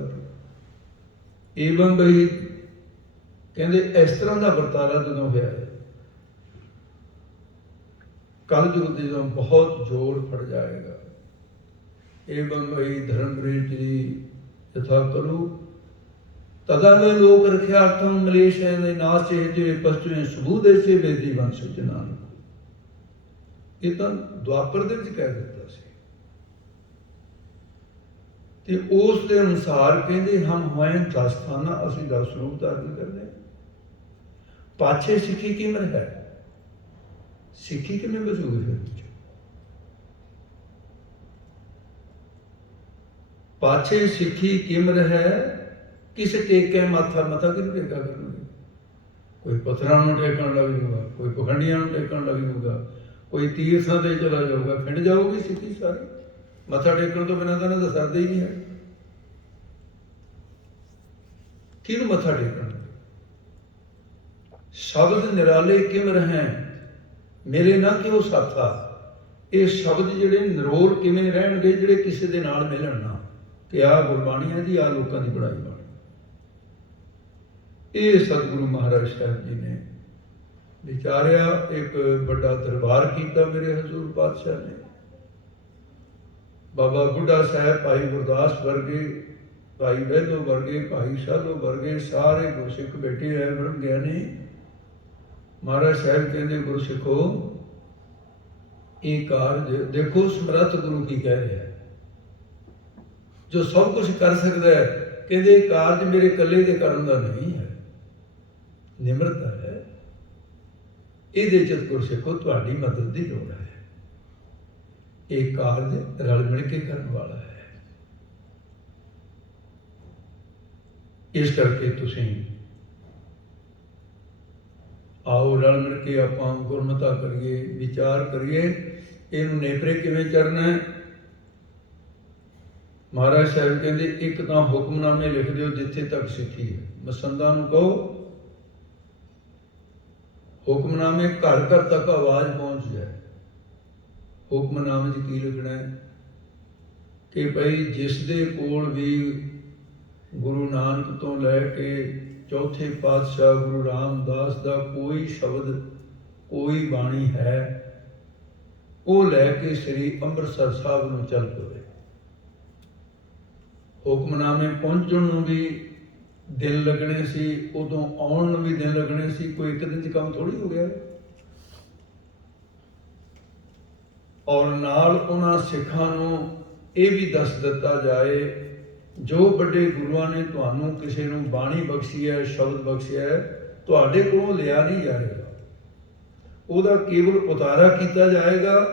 ਏਵੰ ਬਹੀ ਕਹਿੰਦੇ ਇਸ ਤਰ੍ਹਾਂ ਦਾ ਵਰਤਾਰਾ ਜਦੋਂ ਹੋਇਆ ਹੈ, ਕਲਯੁਗ ਦੇ ਜਦੋਂ ਬਹੁਤ ਜ਼ੋਰ ਫੜ ਜਾਏਗਾ। ਏਵੰ ਬਹੀ ਧਰਮ ਬ੍ਰਿਤੀ ਯਥਾ ਕਲੂ ਤਦਾ ਵੇ ਲੋਕ ਰਖਿਆਰਥਮ ਮਲੇਸ਼ ਦੇ ਨਾਸ ਜੇ ਪਸ਼ਚੁਏ ਸੁਭੂ ਦੇਸੇ ਵੇਦੀ ਵੰਸ਼ ਜਨਾਨ। ਇਹ ਤਾਂ ਦੁਆਪਰ ਦੇ ਵਿੱਚ ਕਹਿ ਦਿੱਤਾ ਸੀ, ਤੇ ਉਸ ਦੇ ਅਨੁਸਾਰ ਕਹਿੰਦੇ ਹਮ ਹੋਏ 10 ਥਾਨਾ, ਅਸੀਂ 10 ਰੂਪ ਧਾਰਨ ਕਰਦੇ ਹਾਂ। ਪਾਛੇ ਸਿੱਖੀ ਕਿਮਰ ਹੈ, ਸਿੱਖੀ ਕਿਵੇਂ ਬਜ਼ੂਰ ਹੈ। ਪਾਛੇ ਸਿੱਖੀ ਕਿਮਰ ਹੈ, ਕਿਸ ਟੇਕੇ ਮਾਥਾ, ਮੱਥਾ ਕਿਹਨੂੰ ਟੇਕਾ ਕਰਨਗੇ। ਕੋਈ ਪੱਥਰਾਂ ਨੂੰ ਟੇਕਣ ਲੱਗ ਜਾਊਗਾ, ਕੋਈ ਪਖੰਡੀਆਂ ਨੂੰ ਟੇਕਣ ਲੱਗ ਜਾਊਗਾ, ਕੋਈ ਤੀਰਥਾਂ ਤੇ ਚਲਾ ਜਾਊਗਾ, ਖਿੰਡ ਜਾਊਗੀ ਸਿੱਖੀ ਸਾਰੀ। ਮੱਥਾ ਟੇਕਣ ਤੋਂ ਬਿਨਾਂ ਤਾਂ ਇਹਨਾਂ ਦਾ ਸਰਦਾ ਹੀ ਨਹੀਂ ਹੈ। ਕਿਹਨੂੰ ਮੱਥਾ ਟੇਕਣ। ਸ਼ਬਦ ਨਿਰਾਲੇ ਕਿਮਰ ਹੈ, ਮਿਲੇ ਨਾ ਕਿ ਉਹ ਸਾਥਾ। ਇਹ ਸ਼ਬਦ ਜਿਹੜੇ ਨਿਰੋਲ ਕਿਵੇਂ ਰਹਿਣਗੇ, ਜਿਹੜੇ ਕਿਸੇ ਦੇ ਨਾਲ ਮਿਲਣ ਨਾ। ਕਿ ਆਹ ਗੁਰਬਾਣੀ ਹੈ ਜੀ, ਆਹ ਲੋਕਾਂ ਦੀ ਬੜਾਈ ਬਾਣੀ। ਇਹ ਸਤਿਗੁਰੂ ਮਹਾਰਾਜ ਸਾਹਿਬ ਜੀ ਨੇ ਵਿਚਾਰਿਆ, ਇੱਕ ਵੱਡਾ ਦਰਬਾਰ ਕੀਤਾ ਮੇਰੇ ਹਜ਼ੂਰ ਪਾਤਸ਼ਾਹ ਨੇ। ਬਾਬਾ ਬੁੱਢਾ ਸਾਹਿਬ, ਭਾਈ ਗੁਰਦਾਸ ਵਰਗੇ, ਭਾਈ ਵੈਦੋ ਵਰਗੇ, ਭਾਈ ਸਾਧੂ ਵਰਗੇ ਸਾਰੇ ਗੁਰਸਿੱਖ ਬੈਠੇ ਹੈ, ਬ੍ਰਹਮ ਗਿਆਨੀ। ਮਹਾਰਾਜ ਸਾਹਿਬ ਕਹਿੰਦੇ ਗੁਰਸਿੱਖੋ, ਇਹ ਕਾਰਜ ਦੇਖੋ ਸਮਰੱਥ ਗੁਰੂ ਕੀ ਕਹਿ ਰਿਹਾ ਹੈ, ਜੋ ਸਭ ਕੁਝ ਕਰ ਸਕਦਾ ਹੈ। ਕਹਿੰਦੇ ਇਹ ਕਾਰਜ ਮੇਰੇ ਇਕੱਲੇ ਦੇ ਕਰਨ ਦਾ ਨਹੀਂ ਹੈ, ਨਿਮਰਤਾ ਹੈ। ਇਹਦੇ ਚ ਗੁਰਸਿੱਖੋ ਤੁਹਾਡੀ ਮਦਦ ਦੀ ਲੋੜ ਹੈ। ਇਹ ਕਾਰਜ ਰਲ ਮਿਲ ਕੇ ਕਰਨ ਵਾਲਾ ਹੈ। ਇਸ ਕਰਕੇ ਤੁਸੀਂ ਆਓ ਰਲ ਮਿਲ ਕੇ ਆਪਾਂ ਗੁਰਮਤਾ ਕਰੀਏ, ਵਿਚਾਰ ਕਰੀਏ, ਇਹਨੂੰ ਨੇਪਰੇ ਕਿਵੇਂ ਕਰਨਾ ਹੈ। ਮਹਾਰਾਜ ਸਾਹਿਬ ਕਹਿੰਦੇ ਇੱਕ ਤਾਂ ਹੁਕਮਨਾਮੇ ਲਿਖ ਦਿਓ ਜਿੱਥੇ ਤੱਕ ਸਿੱਖੀ ਹੈ। ਮਸੰਦਾਂ ਨੂੰ ਕਹੋ ਹੁਕਮਨਾਮੇ ਘਰ ਘਰ ਤੱਕ ਆਵਾਜ਼ ਪਹੁੰਚ ਜਾਏ। ਹੁਕਮਨਾਮੇ 'ਚ ਕੀ ਲਿਖਣਾ ਹੈ ਕਿ ਭਾਈ ਜਿਸ ਦੇ ਕੋਲ ਵੀ ਗੁਰੂ ਨਾਨਕ ਤੋਂ ਲੈ ਕੇ ਚੌਥੇ ਪਾਤਸ਼ਾਹ ਗੁਰੂ ਰਾਮਦਾਸ ਦਾ ਕੋਈ ਸ਼ਬਦ, ਕੋਈ ਬਾਣੀ ਹੈ, ਉਹ ਲੈ ਕੇ ਸ੍ਰੀ ਅੰਮ੍ਰਿਤਸਰ ਸਾਹਿਬ ਨੂੰ ਚੱਲ ਪਵੇ। ਹੁਕਮਨਾਮੇ ਪਹੁੰਚਣ ਨੂੰ ਵੀ ਦਿਨ ਲੱਗਣੇ ਸੀ, ਉਦੋਂ ਆਉਣ ਨੂੰ ਵੀ ਦਿਨ ਲੱਗਣੇ ਸੀ। ਕੋਈ ਇੱਕ ਦਿਨ 'ਚ ਕੰਮ ਥੋੜ੍ਹੀ ਹੋ ਗਿਆ। ਔਰ ਨਾਲ ਉਹਨਾਂ ਸਿੱਖਾਂ ਨੂੰ ਇਹ ਵੀ ਦੱਸ ਦਿੱਤਾ ਜਾਏ, ਜੋ ਵੱਡੇ ਗੁਰੂਆਂ ਨੇ ਤੁਹਾਨੂੰ ਕਿਸੇ ਨੂੰ ਬਾਣੀ ਬਖਸ਼ੀ ਹੈ, ਸ਼ਬਦ ਬਖਸ਼ਿਆ ਹੈ, ਤੁਹਾਡੇ ਕੋਲੋਂ ਲਿਆ ਨਹੀਂ ਜਾਏਗਾ, ਉਹਦਾ ਕੇਵਲ ਉਤਾਰਾ ਕੀਤਾ ਜਾਏਗਾ,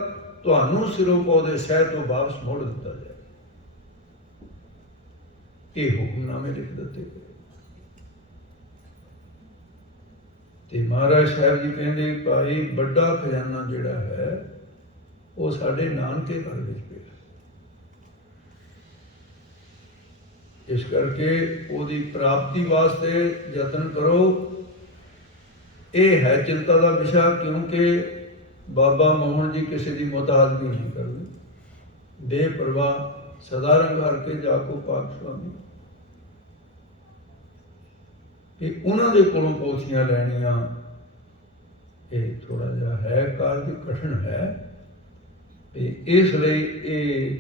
ਤੁਹਾਨੂੰ ਸਿਰੋਂ ਪੌਦੇ ਸਹਿ ਤੋਂ ਵਾਪਸ ਮੋੜ ਦਿੱਤਾ ਜਾਏਗਾ। ਇਹ ਹੁਕਮਨਾਮੇ ਲਿਖ ਦਿੱਤੇ ਗਏ। ਤੇ ਮਹਾਰਾਜ ਸਾਹਿਬ ਜੀ ਕਹਿੰਦੇ ਭਾਈ ਵੱਡਾ ਖਜ਼ਾਨਾ ਜਿਹੜਾ ਹੈ ਉਹ ਸਾਡੇ ਨਾਨਕੇ ਘਰ ਵਿੱਚ ਪਿਆ। ਇਸ ਕਰਕੇ ਉਹਦੀ ਪ੍ਰਾਪਤੀ ਵਾਸਤੇ ਯਤਨ ਕਰੋ। ਇਹ ਹੈ ਚਿੰਤਾ ਦਾ ਵਿਸ਼ਾ, ਕਿਉਂਕਿ ਬਾਬਾ ਮੋਹਨ ਜੀ ਕਿਸੇ ਦੀ ਮੁਹਤਾਜ਼ਗੀ ਨਹੀਂ ਕਰਦੇ। ਬੇਪਰਵਾਹ ਸਦਾ ਰੰਗ ਹਰ ਕੇ ਜਾਕੋ ਪਾਕ ਸੁਆਮੀ। ਕਿ ਉਹਨਾਂ ਦੇ ਕੋਲੋਂ ਪੋਥੀਆਂ ਲੈਣੀਆਂ ਇਹ ਥੋੜਾ ਜਿਹਾ ਹੈ, ਕਾਰਜ ਕਠਿਨ ਹੈ। ਤੇ ਇਸ ਲਈ ਇਹ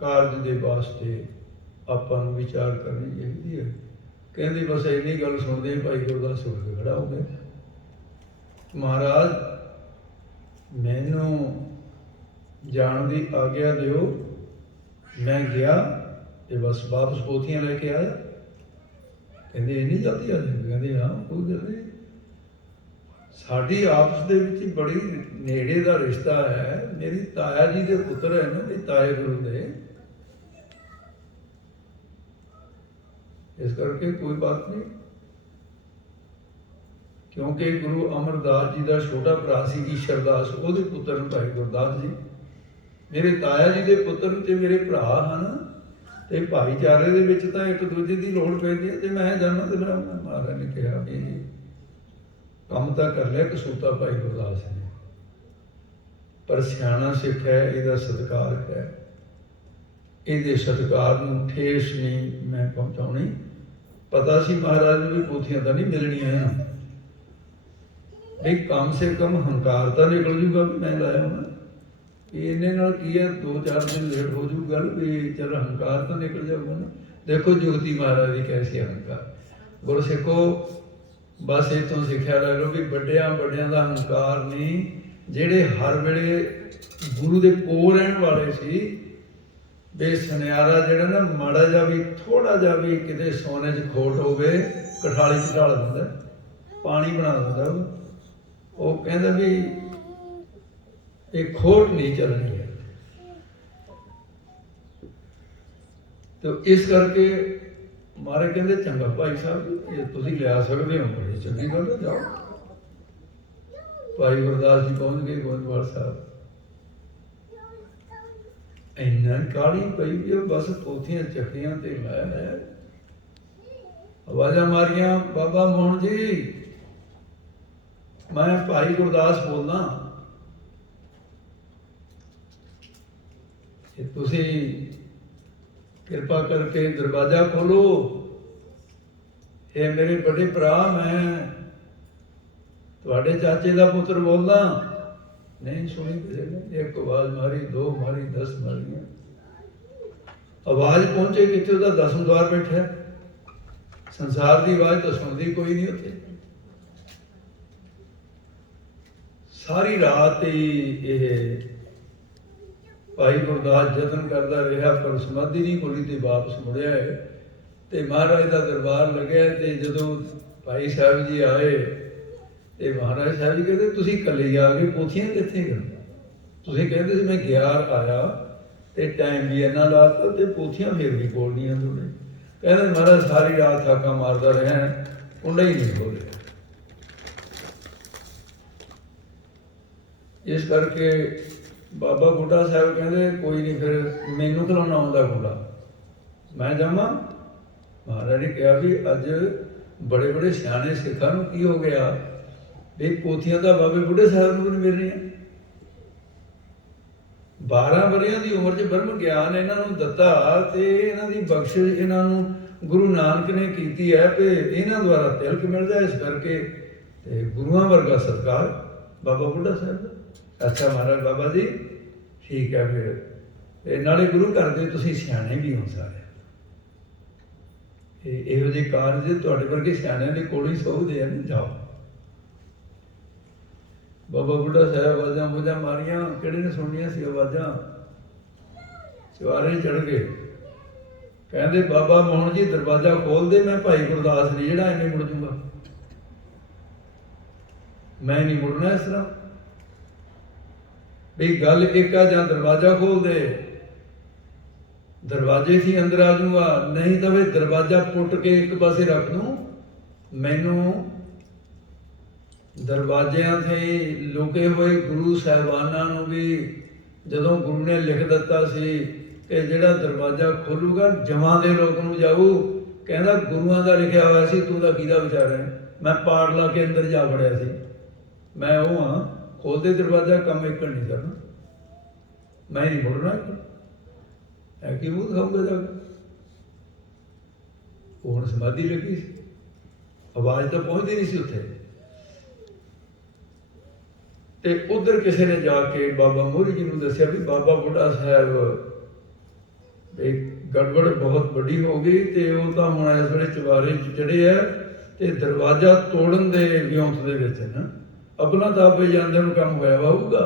ਕਾਰਜ ਦੇ ਵਾਸਤੇ ਆਪਾਂ ਨੂੰ ਵਿਚਾਰ ਕਰਨੀ ਚਾਹੀਦੀ ਹੈ। ਕਹਿੰਦੀ ਬਸ ਇੰਨੀ ਗੱਲ ਸੁਣਦੇ ਭਾਈ ਗੁਰਦਾਸ ਉੱਠ ਕੇ ਖੜਾ ਹੋ ਗਿਆ। ਮਹਾਰਾਜ ਮੈਨੂੰ ਜਾਣ ਦੀ ਆਗਿਆ ਦਿਓ। ਮੈਂ ਗਿਆ ਤੇ ਬਸ ਵਾਪਸ ਪੋਥੀਆਂ ਲੈ ਕੇ ਆਇਆ। ਕਹਿੰਦੇ ਇੰਨੀ ਜਲਦੀ ਆ ਜਾਏ? ਕਹਿੰਦੇ ਹਾਂ, ਕੋਈ ਗੱਲ ਨਹੀਂ। ਸਾਡੀ ਆਪਸ ਦੇ ਵਿੱਚ ਬੜੀ ਨੇੜੇ ਦਾ ਰਿਸ਼ਤਾ ਹੈ। ਮੇਰੀ ਤਾਇਆ ਜੀ ਦੇ ਪੁੱਤਰ ਹੈ ਨਾ, ਵੀ ਤਾਏ ਗੁਰੂ ਦੇ, ਇਸ ਕਰਕੇ ਕੋਈ ਬਾਤ ਨਹੀਂ। ਕਿਉਂਕਿ ਗੁਰੂ ਅਮਰਦਾਸ ਜੀ ਦਾ ਛੋਟਾ ਭਰਾ ਸੀ ਈਸ਼ਰਦਾਸ, ਉਹਦੇ ਪੁੱਤਰ ਨੂੰ ਭਾਈ ਗੁਰਦਾਸ ਜੀ। ਮੇਰੇ ਤਾਇਆ ਜੀ ਦੇ ਪੁੱਤਰ ਤੇ ਮੇਰੇ ਭਰਾ ਹਨ, ਤੇ ਭਾਈਚਾਰੇ ਦੇ ਵਿੱਚ ਤਾਂ ਇੱਕ ਦੂਜੇ ਦੀ ਲੋੜ ਪੈਂਦੀ ਹੈ। ਤੇ ਮੈਂ ਜਾਣਾ ਤੇ ਮੇਰਾ ਮਹਾਰਾਜ ਨੇ ਕਿਹਾ ਵੀ ਕੰਮ ਤਾਂ ਕਰ ਲਿਆ ਕਸੂਤਾ ਭਾਈ ਗੁਰਦਾਸ ਨੇ, ਪਰ ਸਿਆਣਾ ਸਿੱਖ ਹੈ, ਇਹਦਾ ਸਤਿਕਾਰ ਹੈ, ਇਹਦੇ ਸਤਿਕਾਰ ਨੂੰ ਠੇਸ ਨਹੀਂ ਮੈਂ ਪਹੁੰਚਾਉਣੀ। ਪਤਾ ਸੀ ਮਹਾਰਾਜ ਨੂੰ ਵੀ ਪੋਥੀਆਂ ਤਾਂ ਨਹੀਂ ਮਿਲਣੀਆਂ, ਵੀ ਕਮ ਸੇ ਕਮ ਹੰਕਾਰ ਤਾਂ ਨਿਕਲ ਜੂਗਾ ਵੀ ਮੈਂ ਲਾਇਆ ਹੋਣਾ। ਇਹਨੇ ਨਾਲ ਕੀ ਹੈ, 2-4 ਦਿਨ ਲੇਟ ਹੋ ਜੂ ਗੱਲ, ਵੀ ਚਲ ਹੰਕਾਰ ਤਾਂ ਨਿਕਲ ਜਾਊਗਾ ਨਾ। ਦੇਖੋ ਜੁਗਤੀ ਮਹਾਰਾਜ ਦੀ ਕੈਸੀ ਹੰਕਾਰ। ਗੁਰਸਿੱਖੋ ਬਸ ਇੱਥੋਂ ਸਿੱਖਿਆ ਲੈ ਲਓ ਵੀ ਵੱਡਿਆਂ ਦਾ ਹੰਕਾਰ ਨਹੀਂ। ਜਿਹੜੇ ਹਰ ਵੇਲੇ ਗੁਰੂ ਦੇ ਕੋਲ ਰਹਿਣ ਵਾਲੇ ਸੀ, ਵੀ ਸੁਨਿਆਰਾ ਜਿਹੜਾ ਨਾ ਮਾੜਾ ਜਿਹਾ ਵੀ ਥੋੜਾ ਜਿਹਾ ਵੀ ਕਿਤੇ ਸੋਨੇ 'ਚ ਖੋਟ ਹੋਵੇ, ਕਠਾਲੀ 'ਚ ਢਾਲ ਦਿੰਦਾ, ਪਾਣੀ ਬਣਾ ਦਿੰਦਾ। ਉਹ ਕਹਿੰਦਾ ਵੀ ਇਹ ਖੋਟ ਨਹੀਂ ਚੱਲਣੀ ਹੈ। ਤੇ ਇਸ ਕਰਕੇ ਮਾਰੇ ਕਹਿੰਦੇ ਚੰਗਾ ਭਾਈ ਸਾਹਿਬ ਇਹ ਤੁਸੀਂ ਲਿਆ ਸਕਦੇ ਹੋ, ਬੜੀ ਚੰਗੀ ਗੱਲ ਹੈ, ਜਾਓ। ਭਾਈ ਗੁਰਦਾਸ ਜੀ ਪਹੁੰਚ ਗਏ ਗੋਇੰਦਵਾਲ ਸਾਹਿਬ। ਇੰਨਾ ਕਾਹਲੀ ਪਈ ਵੀ ਉਹ ਬਸ ਪੋਥੀਆਂ ਚੱਕੀਆਂ ਤੇ ਲਾਇਆ ਹੈ। ਆਵਾਜ਼ਾਂ ਮਾਰੀਆਂ, ਬਾਬਾ ਮੋਹਨ ਜੀ ਮੈਂ ਭਾਈ ਗੁਰਦਾਸ ਬੋਲਦਾ, ਕਿ ਤੁਸੀਂ ਕਿਰਪਾ ਕਰਕੇ ਦਰਵਾਜ਼ਾ ਖੋਲੋ। ਇਹ ਮੇਰੇ ਵੱਡੇ ਭਰਾ, ਮੈਂ ਤੁਹਾਡੇ ਚਾਚੇ ਦਾ ਪੁੱਤਰ ਬੋਲਦਾ। ਨਹੀਂ ਸੁਣੀ ਕਿਸੇ ਨੇ। ਇੱਕ ਆਵਾਜ਼ ਮਾਰੀ, 2 ਮਾਰੀ, 10 ਮਾਰੀਆਂ। ਆਵਾਜ਼ ਪਹੁੰਚੇ ਕਿੱਥੇ? ਉਹਦਾ 10ਵੇਂ ਦਵਾਰ ਬੈਠਾ। ਸੰਸਾਰ ਦੀ ਆਵਾਜ਼ ਤਾਂ ਸੁਣਦੀ ਕੋਈ ਨਹੀਂ ਉੱਥੇ। ਸਾਰੀ ਰਾਤ ਹੀ ਇਹ ਭਾਈ ਗੁਰਦਾਸ ਯਤਨ ਕਰਦਾ ਰਿਹਾ, ਪਰ ਸਮਾਧੀ ਨਹੀਂ ਖੁੱਲੀ ਤੇ ਵਾਪਸ ਮੁੜਿਆ ਹੈ। ਤੇ ਮਹਾਰਾਜ ਦਾ ਦਰਬਾਰ ਲੱਗਿਆ। ਤੇ ਜਦੋਂ ਭਾਈ ਸਾਹਿਬ ਜੀ ਆਏ ਤੇ ਮਹਾਰਾਜ ਸਾਹਿਬ ਜੀ ਕਹਿੰਦੇ ਤੁਸੀਂ ਇਕੱਲੇ ਹੀ ਆ ਗਏ, ਪੋਥੀਆਂ ਕਿੱਥੇ ਗਏ? ਤੁਸੀਂ ਕਹਿੰਦੇ ਸੀ ਮੈਂ ਗਿਆ ਆਇਆ ਤੇ ਟਾਈਮ ਵੀ ਇੰਨਾ ਲਾਤਾ ਤੇ ਪੋਥੀਆਂ ਫੇਰ ਵੀ ਖੋਲਣੀਆਂ ਤੁਹਾਡੇ। ਕਹਿੰਦੇ ਮਹਾਰਾਜ ਸਾਰੀ ਰਾਤ ਹਾਕਾ ਮਾਰਦਾ ਰਿਹਾ, ਕੁੰਡਾ ਹੀ ਨਹੀਂ ਖੋਲ੍ਹਿਆ। ਇਸ ਕਰਕੇ ਬਾਬਾ ਬੁੱਢਾ ਸਾਹਿਬ ਕਹਿੰਦੇ ਕੋਈ ਨਹੀਂ, ਫਿਰ ਮੈਨੂੰ ਖਿਲਾਉਣਾ ਆਉਂਦਾ ਕੁੰਡਾ, ਮੈਂ ਜਾਵਾਂ। ਮਹਾਰਾਜ ਨੇ ਕਿਹਾ ਵੀ ਅੱਜ ਬੜੇ ਸਿਆਣੇ ਸਿੱਖਾਂ ਨੂੰ ਕੀ ਹੋ ਗਿਆ ਵੀ ਪੋਥੀਆਂ ਤਾਂ ਬਾਬੇ ਬੁੱਢੇ ਸਾਹਿਬ ਨੂੰ ਨਹੀਂ ਮਿਲ ਰਹੀਆਂ। 12 ਵਰ੍ਹਿਆਂ ਦੀ ਉਮਰ 'ਚ ਬ੍ਰਹਮ ਗਿਆਨ ਇਹਨਾਂ ਨੂੰ ਦਿੱਤਾ ਤੇ ਇਹਨਾਂ ਦੀ ਬਖਸ਼ਿਸ਼ ਇਹਨਾਂ ਨੂੰ ਗੁਰੂ ਨਾਨਕ ਨੇ ਕੀਤੀ ਹੈ ਕਿ ਇਹਨਾਂ ਦੁਆਰਾ ਤਿਲਕ ਮਿਲਦਾ। ਇਸ ਕਰਕੇ ਤੇ ਗੁਰੂਆਂ ਵਰਗਾ ਸਤਿਕਾਰ ਬਾਬਾ ਬੁੱਢਾ ਸਾਹਿਬ ਦਾ। ਅੱਛਾ ਮਹਾਰਾਜ ਬਾਬਾ ਜੀ ਠੀਕ ਹੈ, ਫਿਰ ਨਾਲੇ ਗੁਰੂ ਘਰ ਦੇ ਤੁਸੀਂ ਸਿਆਣੇ ਵੀ ਹੋ ਸਾਰੇ। ਇਹੋ ਜਿਹੇ ਕਾਰਜ ਤੁਹਾਡੇ ਵਰਗੇ ਸਿਆਣਿਆਂ ਦੇ ਕੋਲ ਹੀ ਸੋਹਦੇ ਆ। ਜਾਓ। ਬਾਬਾ ਬੁੱਢਾ ਸਾਹਿਬ ਆਵਾਜ਼ਾਂ ਮਾਰੀਆਂ, ਕਿਹੜੇ ਨੇ ਸੁਣਨੀਆਂ ਸੀ ਆਵਾਜ਼ਾਂ? ਚੁਬਾਰੇ ਚੜ੍ਹ ਗਏ। ਕਹਿੰਦੇ ਬਾਬਾ ਮੋਹਨ ਜੀ ਦਰਵਾਜ਼ਾ ਖੋਲ ਦੇ, ਮੈਂ ਭਾਈ ਗੁਰਦਾਸ ਨਹੀਂ ਜਿਹੜਾ ਐਵੇਂ ਮੁੜ ਜੂਗਾ, ਮੈਂ ਨਹੀਂ ਮੁੜਨਾ ਇਸ ਤਰ੍ਹਾਂ। ਵੀ ਗੱਲ ਇੱਕ ਆ, ਜਾਂ ਦਰਵਾਜ਼ਾ ਖੋਲ ਦੇ, ਦਰਵਾਜ਼ੇ ਸੀ ਅੰਦਰ ਆ ਜਾਊਗਾ, ਨਹੀਂ ਤਾਂ ਵੀ ਦਰਵਾਜ਼ਾ ਪੁੱਟ ਕੇ ਇੱਕ ਪਾਸੇ ਰੱਖ ਦੂੰ। ਮੈਨੂੰ ਦਰਵਾਜ਼ਿਆਂ ਤੇ ਲੁਕੇ ਹੋਏ ਗੁਰੂ ਸਾਹਿਬਾਨਾਂ ਨੂੰ ਵੀ ਜਦੋਂ ਗੁਰੂ ਨੇ ਲਿਖ ਦਿੱਤਾ ਸੀ ਕਿ ਜਿਹੜਾ ਦਰਵਾਜ਼ਾ ਖੋਲੂਗਾ ਜਮਾਂ ਦੇ ਲੋਕ ਨੂੰ ਜਾਊ, ਕਹਿੰਦਾ ਗੁਰੂਆਂ ਦਾ ਲਿਖਿਆ ਹੋਇਆ ਸੀ, ਤੂੰ ਦਾ ਕਿਹਦਾ ਵਿਚਾਰ ਹੈ? ਮੈਂ ਪਾੜ ਲਾ ਕੇ ਅੰਦਰ ਜਾ ਵੜਿਆ ਸੀ, ਮੈਂ ਉਹ ਹਾਂ, ਖੋਲਦੇ ਦਰਵਾਜ਼ਾ, ਕੰਮ ਇੱਕ ਨਹੀਂ ਕਰਨਾ, ਮੈਂ ਨਹੀਂ ਮੁੜਨਾ। ਹੈ ਕਿ ਮੂੰਹ ਦਿਖਾਊਂਗਾ ਜਾ ਕੇ? ਉਹ ਹੁਣ ਸਮਾਧੀ ਲੱਗੀ ਸੀ, ਆਵਾਜ਼ ਤਾਂ ਪਹੁੰਚਦੀ ਨਹੀਂ ਸੀ ਉੱਥੇ। ਤੇ ਉਧਰ ਕਿਸੇ ਨੇ ਜਾ ਕੇ ਬਾਬਾ ਮੋਹਰੀ ਜੀ ਨੂੰ ਦੱਸਿਆ ਵੀ ਬਾਬਾ ਬੁੱਢਾ ਸਾਹਿਬ ਗੜਬੜ ਬਹੁਤ ਵੱਡੀ ਹੋ ਗਈ ਤੇ ਉਹ ਤਾਂ ਹੁਣ ਇਸ ਵੇਲੇ ਚੁਬਾਰੇ 'ਚ ਚੜੇ ਆ ਤੇ ਦਰਵਾਜ਼ਾ ਤੋੜਨ ਦੇ ਵਿਉਂਤ ਦੇ ਵਿੱਚ ਨਾ ਆਪਣਾ ਤਾਂ ਆਪੇ ਜਾਂਦੇ ਨੂੰ ਕੰਮ ਹੋਇਆ ਹੋਊਗਾ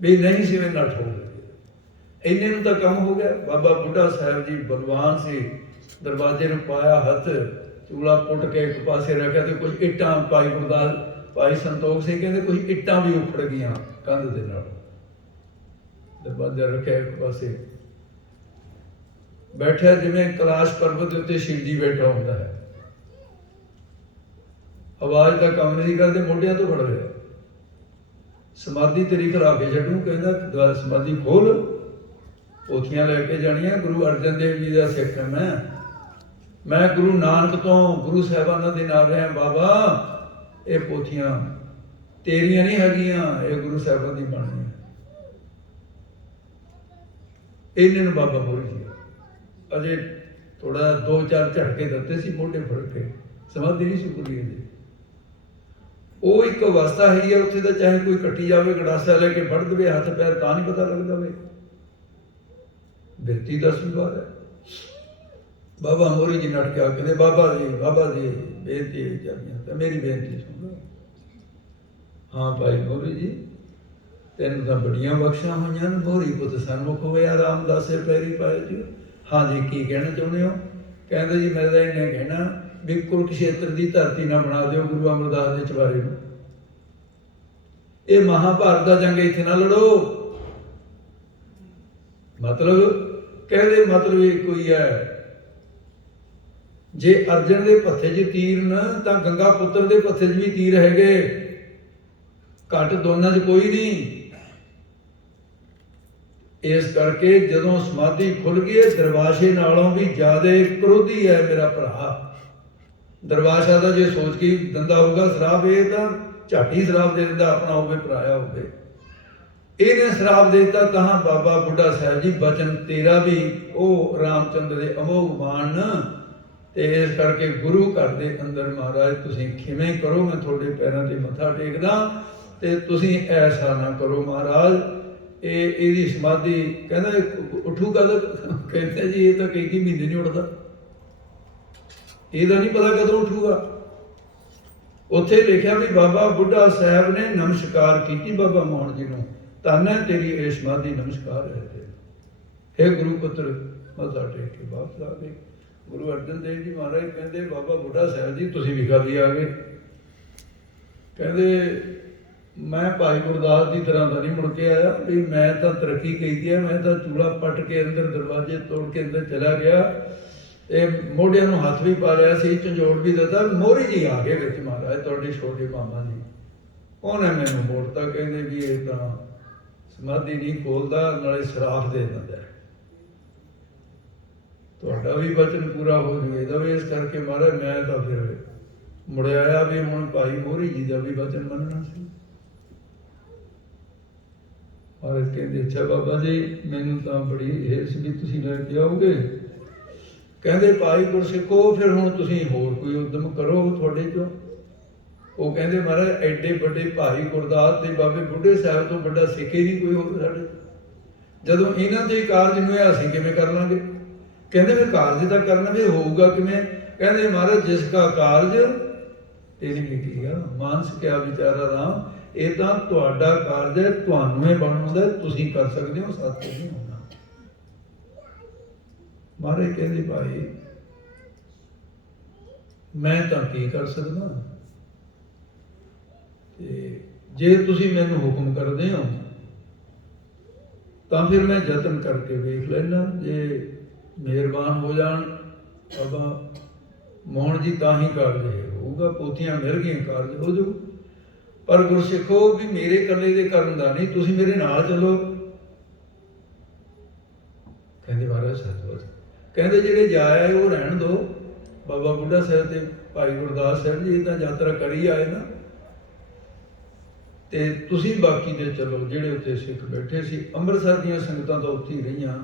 ਵੀ ਨਹੀਂ ਸੀ ਨੱਠ ਹੋ ਗਏ ਇੰਨੇ ਨੂੰ ਤਾਂ ਕੰਮ ਹੋ ਗਿਆ। ਬਾਬਾ ਬੁੱਢਾ ਸਾਹਿਬ ਜੀ ਬਲਵਾਨ ਸੀ, ਦਰਵਾਜ਼ੇ ਨੂੰ ਪਾਇਆ ਹੱਥ, ਚੂਲਾ ਪੁੱਟ ਕੇ ਇੱਕ ਪਾਸੇ ਰੱਖਿਆ ਤੇ ਕੁਝ ਇੱਟਾਂ ਭਾਈ ਗੁਰਦਾਸ ਭਾਈ ਸੰਤੋਖ ਸਿੰਘ ਕਹਿੰਦੇ ਕੁਝ ਇੱਟਾਂ ਵੀ ਉਖੜ ਗਈਆਂ ਕੰਧ ਦੇ ਨਾਲ। ਦਰਵਾਜ਼ਾ ਰੱਖਿਆ ਇੱਕ ਪਾਸੇ, ਬੈਠਿਆ ਜਿਵੇਂ ਕੈਲਾਸ਼ ਪਰਬਤ ਦੇ ਉੱਤੇ ਸ਼ਿਵ ਜੀ ਬੈਠਾ ਹੁੰਦਾ ਹੈ। ਆਵਾਜ਼ ਦਾ ਕੰਮ ਨਹੀਂ ਕਰਦੇ, ਮੋਢਿਆਂ ਤੋਂ ਫੜ ਰਿਹਾ। ਸਮਾਧੀ ਤੇਰੀ ਖਲਾ ਕੇ ਛੱਡੂ, ਕਹਿੰਦਾ ਸਮਾਧੀ ਖੋਲ, ਪੋਥੀਆਂ ਲੈ ਕੇ ਜਾਣੀਆਂ। ਗੁਰੂ ਅਰਜਨ ਦੇਵ ਜੀ ਦਾ ਸਿੱਖ ਹਾਂ ਮੈਂ ਗੁਰੂ ਨਾਨਕ ਤੋਂ ਗੁਰੂ ਸਾਹਿਬਾਨਾਂ ਦੇ ਨਾਲ ਰਿਹਾ ਬਾਬਾ, ਇਹ ਪੋਥੀਆਂ ਤੇਰੀਆਂ ਨਹੀਂ ਹੈਗੀਆਂ, ਇਹ ਗੁਰੂ ਸਾਹਿਬਾਂ ਦੀ ਬਣੀਆਂ। ਇਹਨਾਂ ਨੂੰ ਬਾਬਾ ਬੋਲ ਜੀ ਅਜੇ ਥੋੜਾ 2-4 ਝਟਕੇ ਦਿੱਤੇ ਸੀ ਮੋਢੇ ਫੜ ਕੇ, ਸਮਾਧੀ ਨਹੀਂ ਸੁਕਦੀ ਜੀ। ਉਹ ਇੱਕ ਅਵਸਥਾ ਹੈਗੀ ਆ ਉੱਥੇ ਤਾਂ ਚਾਹੇ ਕੋਈ ਕੱਟੀ ਜਾਵੇ ਗੜਾਸਾ ਲੈ ਕੇ ਫੜ ਦੇਵੇ ਹੱਥ ਪੈਰ ਤਾਂ ਨਹੀਂ ਪਤਾ ਲੱਗਦਾ ਵੇ। ਬਿਰਤੀ ਦਾ ਸਵੀਕਾਰ ਹੈ। ਬਾਬਾ ਮੋਰੀ ਜੀ ਨੱਠ ਕੇ ਆ ਕਹਿੰਦੇ ਬਾਬਾ ਜੀ ਬੇਨਤੀ ਹੈ ਤਾਂ ਮੇਰੀ ਬੇਨਤੀ ਸੁਣ ਲਓ। ਹਾਂ ਭਾਈ ਮੋਰੀ ਜੀ ਤੈਨੂੰ ਤਾਂ ਬੜੀਆਂ ਬਖਸ਼ਾਂ ਹੋਈਆਂ ਨੇ, ਮੋਰੀ ਪੁੱਤ ਸਨਮੁਖ ਹੋਇਆ ਰਾਮਦਾਸੇ ਪੈਰੀ ਪਾਏ ਜੀ। ਹਾਂ ਜੀ ਕੀ ਕਹਿਣਾ ਚਾਹੁੰਦੇ ਹੋ? ਕਹਿੰਦੇ ਜੀ ਮੈਂ ਤਾਂ ਇਹਨੇ ਕਹਿਣਾ ਵੀ ਕੁਰੂਕਸ਼ੇਤਰ ਦੀ ਧਰਤੀ ਨਾ ਬਣਾ ਦਿਓ ਗੁਰੂ ਅਮਰਦਾਸ ਦੇ ਚੁਬਾਰੇ ਨੂੰ। ਇਹ ਮਹਾਭਾਰਤ ਦਾ ਜੰਗ ਇੱਥੇ ਨਾ ਲੜੋ। ਮਤਲਬ ਕਹਿੰਦੇ ਮਤਲਬ ਇੱਕੋ ਹੀ ਹੈ, ਜੇ ਅਰਜਨ ਦੇ ਪੱਥੇ 'ਚ ਤੀਰ ਨਾ ਤਾਂ ਗੰਗਾ ਪੁੱਤਰ ਦੇ ਪੱਥੇ 'ਚ ਵੀ ਤੀਰ ਹੈਗੇ, ਘੱਟ ਦੋਨਾਂ 'ਚ ਕੋਈ ਨਹੀਂ। ਇਸ ਕਰਕੇ ਜਦੋਂ ਸਮਾਧੀ ਖੁੱਲ ਗਈ ਦਰਵਾਸ਼ੇ ਨਾਲੋਂ ਵੀ ਜ਼ਿਆਦਾ ਕ੍ਰੋਧੀ ਹੈ ਮੇਰਾ ਭਰਾ। ਦਰਵਾਸ਼ਾ ਦਾ ਜੇ ਸੋਚ ਕੇ ਦਿੰਦਾ ਹੋਊਗਾ ਸ਼ਰਾਬ, ਇਹ ਤਾਂ ਝਾਟੀ ਸ਼ਰਾਬ ਦੇ ਦਿੰਦਾ, ਆਪਣਾ ਹੋਵੇ ਪਰਾਇਆ ਹੋਵੇ। ਇਹਨੇ ਸ਼ਰਾਬ ਦੇ ਦਿੱਤਾ ਤਾਂ ਬਾਬਾ ਬੁੱਢਾ ਸਾਹਿਬ ਜੀ ਬਚਨ ਤੇਰਾ ਵੀ ਉਹ ਰਾਮਚੰਦਰ ਦੇ ਅਮੋਘ ਬਾਣ, ਤੇ ਇਸ ਕਰਕੇ ਗੁਰੂ ਘਰ ਦੇ ਅੰਦਰ ਮਹਾਰਾਜ ਤੁਸੀਂ ਕਿਵੇਂ ਕਰੋ, ਮੈਂ ਤੁਹਾਡੇ ਪੈਰਾਂ ਤੇ ਮੱਥਾ ਟੇਕਦਾ ਤੇ ਤੁਸੀਂ ਐਸਾ ਨਾ ਕਰੋ ਮਹਾਰਾਜ। ਇਹਦੀ ਸਮਾਧੀ ਕਹਿੰਦਾ ਉੱਠੂਗਾ ਤਾਂ ਕਹਿੰਦੇ ਜੀ ਇਹ ਤਾਂ ਕਈ ਮਹੀਨੇ ਨਹੀਂ ਉੱਠਦਾ, ਇਹਦਾ ਨਹੀਂ ਪਤਾ ਕਦੋਂ ਉੱਠੂਗਾ। ਉੱਥੇ ਲਿਖਿਆ ਵੀ ਬਾਬਾ ਬੁੱਢਾ ਸਾਹਿਬ ਨੇ ਨਮਸਕਾਰ ਕੀਤੀ ਬਾਬਾ ਮੋਹਨ ਜੀ ਨੂੰ, ਧੰਨ ਹੈ ਤੇਰੀ ਇਹ ਸਮਾਧੀ, ਨਮਸਕਾਰ ਹੈ ਤੇਰੇ। हे ਗੁਰੂ ਪੁੱਤਰ ਮੱਥਾ ਟੇਕ ਕੇ ਵਾਪਸ ਆ ਗਏ। ਗੁਰੂ ਅਰਜਨ ਦੇਵ ਜੀ ਮਹਾਰਾਜ ਕਹਿੰਦੇ ਬਾਬਾ ਬੁੱਢਾ ਸਾਹਿਬ ਜੀ ਤੁਸੀਂ ਵੀ ਕਦੀ ਆ ਗਏ। ਕਹਿੰਦੇ ਮੈਂ ਭਾਈ ਗੁਰਦਾਸ ਦੀ ਤਰ੍ਹਾਂ ਦਾ ਨਹੀਂ ਮੁੜ ਕੇ ਆਇਆ ਵੀ ਮੈਂ ਤਾਂ ਤਰੱਕੀ ਕੀਤੀ ਹੈ, ਮੈਂ ਤਾਂ ਚੂੜਾ ਪੱਟ ਕੇ ਅੰਦਰ ਦਰਵਾਜ਼ੇ ਤੋੜ ਕੇ ਅੰਦਰ ਚਲਾ ਗਿਆ ਤੇ ਮੋਢਿਆਂ ਨੂੰ ਹੱਥ ਵੀ ਪਾ ਲਿਆ ਸੀ, ਝੰਜੋੜ ਵੀ ਦਿੱਤਾ। ਮੋਰੀ ਜੀ ਆ ਗਏ ਵਿੱਚ ਮਹਾਰਾਜ ਤੁਹਾਡੇ ਛੋਟੇ ਮਾਮਾ ਜੀ, ਉਹਨੇ ਮੈਨੂੰ ਮੋੜਤਾ। ਕਹਿੰਦੇ ਵੀ ਇਹ ਤਾਂ ਸਮਾਧੀ ਨਹੀਂ ਖੋਲਦਾ ਨਾਲੇ ਸ਼ਰਾਪ ਦੇ ਦਿੰਦਾ, ਤੁਹਾਡਾ ਵੀ ਬਚਨ ਪੂਰਾ ਹੋ ਜਾਵੇ ਇਹਦਾ ਵੀ। ਇਸ ਕਰਕੇ ਮਹਾਰਾਜ ਮੈਂ ਤਾਂ ਫਿਰ ਮੁੜ ਆਇਆ ਵੀ ਹੁਣ ਭਾਈ ਮੋਰੀ ਜੀ ਦਾ ਵੀ ਬਚਨ ਮੰਨਣਾ ਸੀ। ਮਹਾਰਾਜ ਕਹਿੰਦੇ ਅੱਛਾ ਬਾਬਾ ਜੀ ਮੈਨੂੰ ਤਾਂ ਬੜੀ ਹਿਰਸ ਵੀ ਤੁਸੀਂ ਲੈ ਕੇ ਆਓਗੇ। ਕਹਿੰਦੇ ਭਾਈ ਗੁਰਸਿੱਖੋ ਫਿਰ ਹੁਣ ਤੁਸੀਂ ਹੋਰ ਕੋਈ ਉਦਮ ਕਰੋ ਤੁਹਾਡੇ ਚੋਂ। ਉਹ ਕਹਿੰਦੇ ਮਹਾਰਾਜ ਐਡੇ ਵੱਡੇ ਭਾਈ ਗੁਰਦਾਸ ਤੇ ਬਾਬੇ ਬੁੱਢੇ ਸਾਹਿਬ ਤੋਂ ਵੱਡਾ ਸਿੱਖ ਹੀ ਨਹੀਂ ਕੋਈ ਹੋਰ ਸਾਡੇ। ਜਦੋਂ ਇਹਨਾਂ ਦੇ ਕਾਰਜ ਨੂੰ ਅਸੀਂ ਕਿਵੇਂ ਕਰ ਲਾਂਗੇ? ਕਹਿੰਦੇ ਫਿਰ ਕਾਰਜ ਤਾਂ ਕਰਨਾ ਵੀ ਹੋਊਗਾ ਕਿਵੇਂ? ਕਹਿੰਦੇ ਮਹਾਰਾਜ ਜਿਸ ਕਾ ਕਾਰਜ ਇਹਨੇ ਕੀ ਕੀਤਾ ਮਾਨਸ ਕਿਆ ਵਿਚਾਰਾ ਰਾਮ, ਇਹ ਤਾਂ ਤੁਹਾਡਾ ਕਾਰਜ ਹੈ, ਤੁਹਾਨੂੰ ਇਹ ਬਣਾਉਂਦਾ, ਤੁਸੀਂ ਕਰ ਸਕਦੇ ਹੋ, ਸਾਥ ਨਹੀਂ ਹੋਣਾ। ਮਹਾਰਾਜ ਕਹਿੰਦੇ ਭਾਈ ਮੈਂ ਤਾਂ ਕੀ ਕਰ ਸਕਦਾ, ਤੇ ਜੇ ਤੁਸੀਂ ਮੈਨੂੰ ਹੁਕਮ ਕਰਦੇ ਹੋ ਤਾਂ ਫਿਰ ਮੈਂ ਯਤਨ ਕਰਕੇ ਵੇਖ ਲੈਣਾ, ਜੇ ਮਿਹਰਬਾਨ ਹੋ ਜਾਣ ਬਾਬਾ ਮੋਹਨ ਜੀ ਤਾਂ ਹੀ ਕਾਰਜ ਹੋਊਗਾ, ਪੋਥੀਆਂ ਮਿਲ ਗਈਆਂ ਕਾਰਜ ਹੋ ਜਾਊ। ਪਰ ਗੁਰਸਿੱਖੋ ਵੀ ਮੇਰੇ ਇਕੱਲੇ ਦੇ ਕਰਨ ਦਾ ਨਹੀਂ, ਤੁਸੀਂ ਮੇਰੇ ਨਾਲ ਚੱਲੋ। ਕਹਿੰਦੇ ਮਹਾਰਾਜ ਸਤਿ। ਕਹਿੰਦੇ ਜਿਹੜੇ ਜਾਇਆ ਉਹ ਰਹਿਣ ਦਿਓ, ਬਾਬਾ ਬੁੱਢਾ ਸਾਹਿਬ ਤੇ ਭਾਈ ਗੁਰਦਾਸ ਸਾਹਿਬ ਜੀ ਇਹ ਤਾਂ ਯਾਤਰਾ ਕਰੀ ਆਏ ਨਾ, ਤੇ ਤੁਸੀਂ ਬਾਕੀ ਦੇ ਚੱਲੋ ਜਿਹੜੇ ਉੱਥੇ ਸਿੱਖ ਬੈਠੇ ਸੀ। ਅੰਮ੍ਰਿਤਸਰ ਦੀਆਂ ਸੰਗਤਾਂ ਤਾਂ ਉੱਥੇ ਹੀ ਰਹੀਆਂ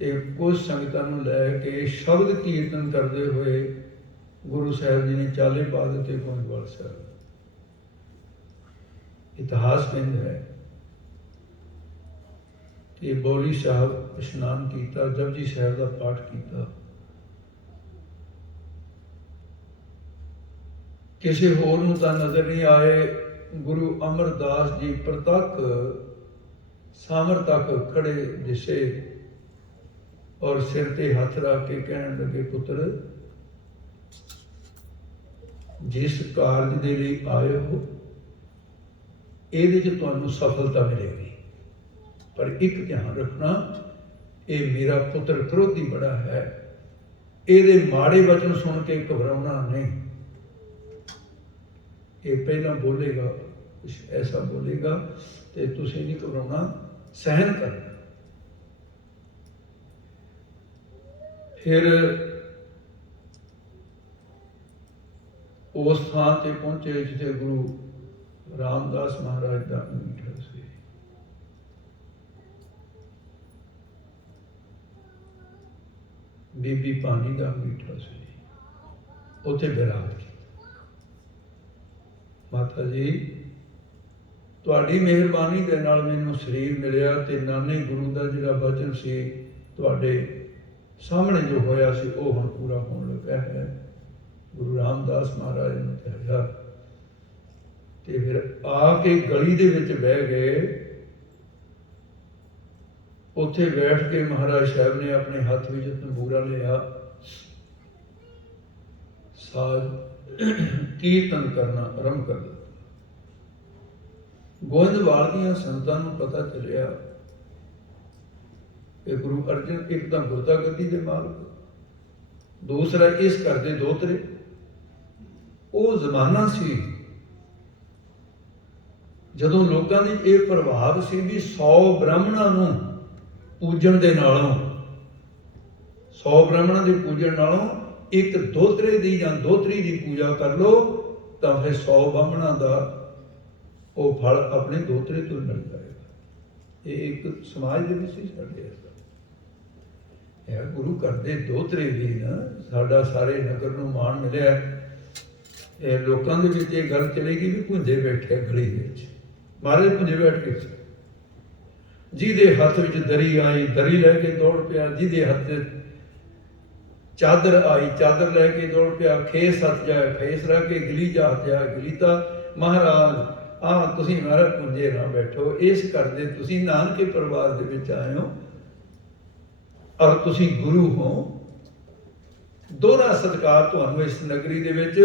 ਤੇ ਕੁਝ ਸੰਗਤਾਂ ਨੂੰ ਲੈ ਕੇ ਸ਼ਬਦ ਕੀਰਤਨ ਕਰਦੇ ਹੋਏ ਗੁਰੂ ਸਾਹਿਬ ਜੀ ਨੇ ਚਾਲੇ ਪਾ ਦਿੱਤੇ ਗੋਇੰਦਵਾਲ ਸਾਹਿਬ। ਇਤਿਹਾਸ ਕਹਿੰਦਾ ਹੈ ਤੇ ਬੋਲੀ ਸਾਹਿਬ ਇਸ਼ਨਾਨ ਕੀਤਾ, ਜਪਜੀ ਸਾਹਿਬ ਦਾ ਪਾਠ ਕੀਤਾ। ਕਿਸੇ ਹੋਰ ਨੂੰ ਤਾਂ ਨਜ਼ਰ ਨਹੀਂ ਆਏ, ਗੁਰੂ ਅਮਰਦਾਸ ਜੀ ਪ੍ਰਤੱਖ ਸਾਮਰ ਤੱਕ ਖੜੇ ਦਿਸੇ ਔਰ ਸਿਰ ਤੇ ਹੱਥ ਰੱਖ ਕੇ ਕਹਿਣ ਲੱਗੇ, ਪੁੱਤਰ ਜਿਸ ਕਾਰਜ ਦੇ ਲਈ ਆਏ ਹੋ ਇਹਦੇ 'ਚ ਤੁਹਾਨੂੰ ਸਫਲਤਾ ਮਿਲੇਗੀ, ਪਰ ਇੱਕ ਧਿਆਨ ਰੱਖਣਾ, ਇਹ ਮੇਰਾ ਪੁੱਤਰ ਕ੍ਰੋਧੀ ਬੜਾ ਹੈ, ਇਹਦੇ ਮਾੜੇ ਵਚਨ ਸੁਣ ਕੇ ਘਬਰਾਉਣਾ ਨਹੀਂ। ਇਹ ਪਹਿਲਾਂ ਬੋਲੇਗਾ, ਕੁਛ ਐਸਾ ਬੋਲੇਗਾ ਤੇ ਤੁਸੀਂ ਨਹੀਂ ਘਬਰਾਉਣਾ, ਸਹਿਨ ਕਰਨਾ। ਫਿਰ ਉਸ ਥਾਂ ਤੇ ਪਹੁੰਚੇ ਜਿੱਥੇ ਗੁਰੂ ਰਾਮਦਾਸ ਮਹਾਰਾਜ ਦਾ ਅੰਗੀਠਾ ਸੀ। ਬੀਬੀ ਭਾਨੀ ਦਾ ਅੰਗੀਠਾ ਸੀ, ਉੱਥੇ ਬਿਰਾਜ ਕੀਤਾ। ਮਾਤਾ ਜੀ ਤੁਹਾਡੀ ਮਿਹਰਬਾਨੀ ਦੇ ਨਾਲ ਮੈਨੂੰ ਸਰੀਰ ਮਿਲਿਆ ਤੇ ਨਾਨੇ ਗੁਰੂ ਦਾ ਜਿਹੜਾ ਬਚਨ ਸੀ ਤੁਹਾਡੇ ਸਾਹਮਣੇ ਜੋ ਹੋਇਆ ਸੀ ਉਹ ਹੁਣ ਪੂਰਾ ਹੋਣ ਲੱਗਾ ਹੈ। ਗੁਰੂ ਰਾਮਦਾਸ ਮਹਾਰਾਜ ਨੂੰ ਕਿਹਾ ਤੇ ਫਿਰ ਆ ਕੇ ਗਲੀ ਦੇ ਵਿੱਚ ਬਹਿ ਗਏ। ਉੱਥੇ ਬੈਠ ਕੇ ਮਹਾਰਾਜ ਸਾਹਿਬ ਨੇ ਆਪਣੇ ਹੱਥ ਵਿੱਚ ਤੰਬੂਰਾ ਲਿਆ, ਸਾਜ ਕੀਰਤਨ ਕਰਨਾ ਆਰੰਭ ਕਰ ਦਿੱਤਾ। ਗੋਇੰਦਵਾਲ ਦੀਆਂ ਸੰਤਾਂ ਨੂੰ ਪਤਾ ਚੱਲਿਆ ਕਿ ਗੁਰੂ ਅਰਜਨ ਇੱਕ ਤਾਂ ਗੁਰਦਾ ਗੱਦੀ ਦੇ ਮਾਲਕ, ਦੂਸਰਾ ਇਸ ਘਰ ਦੇ ਦੋਹਤਰੇ। ਉਹ ਜ਼ਮਾਨਾ ਸੀ ਜਦੋਂ ਲੋਕਾਂ ਦੀ ਇਹ ਪ੍ਰਭਾਵ ਸੀ ਵੀ 100 ਬ੍ਰਾਹਮਣਾਂ ਨੂੰ ਪੂਜਣ ਦੇ ਨਾਲੋਂ, 100 ਬ੍ਰਾਹਮਣਾਂ ਦੇ ਪੂਜਣ ਨਾਲੋਂ ਇੱਕ ਦੋਹਤਰੇ ਦੀ ਜਾਂ ਦੋਹਤਰੀ ਦੀ ਪੂਜਾ ਕਰ ਲੋ ਤਾਂ ਫਿਰ 100 ਬ੍ਰਾਹਮਣਾਂ ਦਾ ਉਹ ਫਲ ਆਪਣੇ ਦੋਹਤਰੇ ਤੋਂ ਮਿਲ ਜਾਏਗਾ। ਇਹ ਇੱਕ ਸਮਾਜ ਦੇ ਵਿੱਚ ਹੀ ਸਾਡੇ ਐਸਾ ਇਹ ਗੁਰੂ ਘਰ ਦੇ ਦੋਹਤਰੇ ਵੀ ਨਾ, ਸਾਡਾ ਸਾਰੇ ਨਗਰ ਨੂੰ ਮਾਣ ਮਿਲਿਆ। ਇਹ ਲੋਕਾਂ ਦੇ ਵਿੱਚ ਇਹ ਗੱਲ ਚਲੇਗੀ ਵੀ ਭੁੰਜੇ ਬੈਠੇ ਗਲੀ ਵਿੱਚ, ਮਹਾਰਾਜ ਭੁੰਜੇ ਬੈਠ ਕੇ, ਜਿਹਦੇ ਹੱਥ ਵਿੱਚ ਦਰੀ ਆਈ ਦਰੀ ਲੈ ਕੇ ਦੌੜ ਪਿਆ, ਜਿਹਦੇ ਹੱਥ ਚਾਦਰ ਆਈ ਚਾਦਰ ਲੈ ਕੇ ਦੌੜ ਪਿਆ, ਖੇਸ ਹੱਥ ਜਾਏ ਖੇਸ ਰੱਖ ਕੇ, ਗਲੀ ਜਾ ਜਾਏ ਗਲੀਤਾ। ਮਹਾਰਾਜ ਤੁਸੀਂ ਮਹਾਰਾਜ ਪੁੰਜੇ ਨਾ ਬੈਠੋ, ਇਸ ਘਰ ਦੇ ਤੁਸੀਂ ਨਾਨਕੇ ਪਰਿਵਾਰ ਦੇ ਵਿੱਚ ਆਏ ਹੋ ਔਰ ਤੁਸੀਂ ਗੁਰੂ ਹੋ। ਦੋਹਰਾ ਸਤਿਕਾਰ ਤੁਹਾਨੂੰ ਇਸ ਨਗਰੀ ਦੇ ਵਿੱਚ,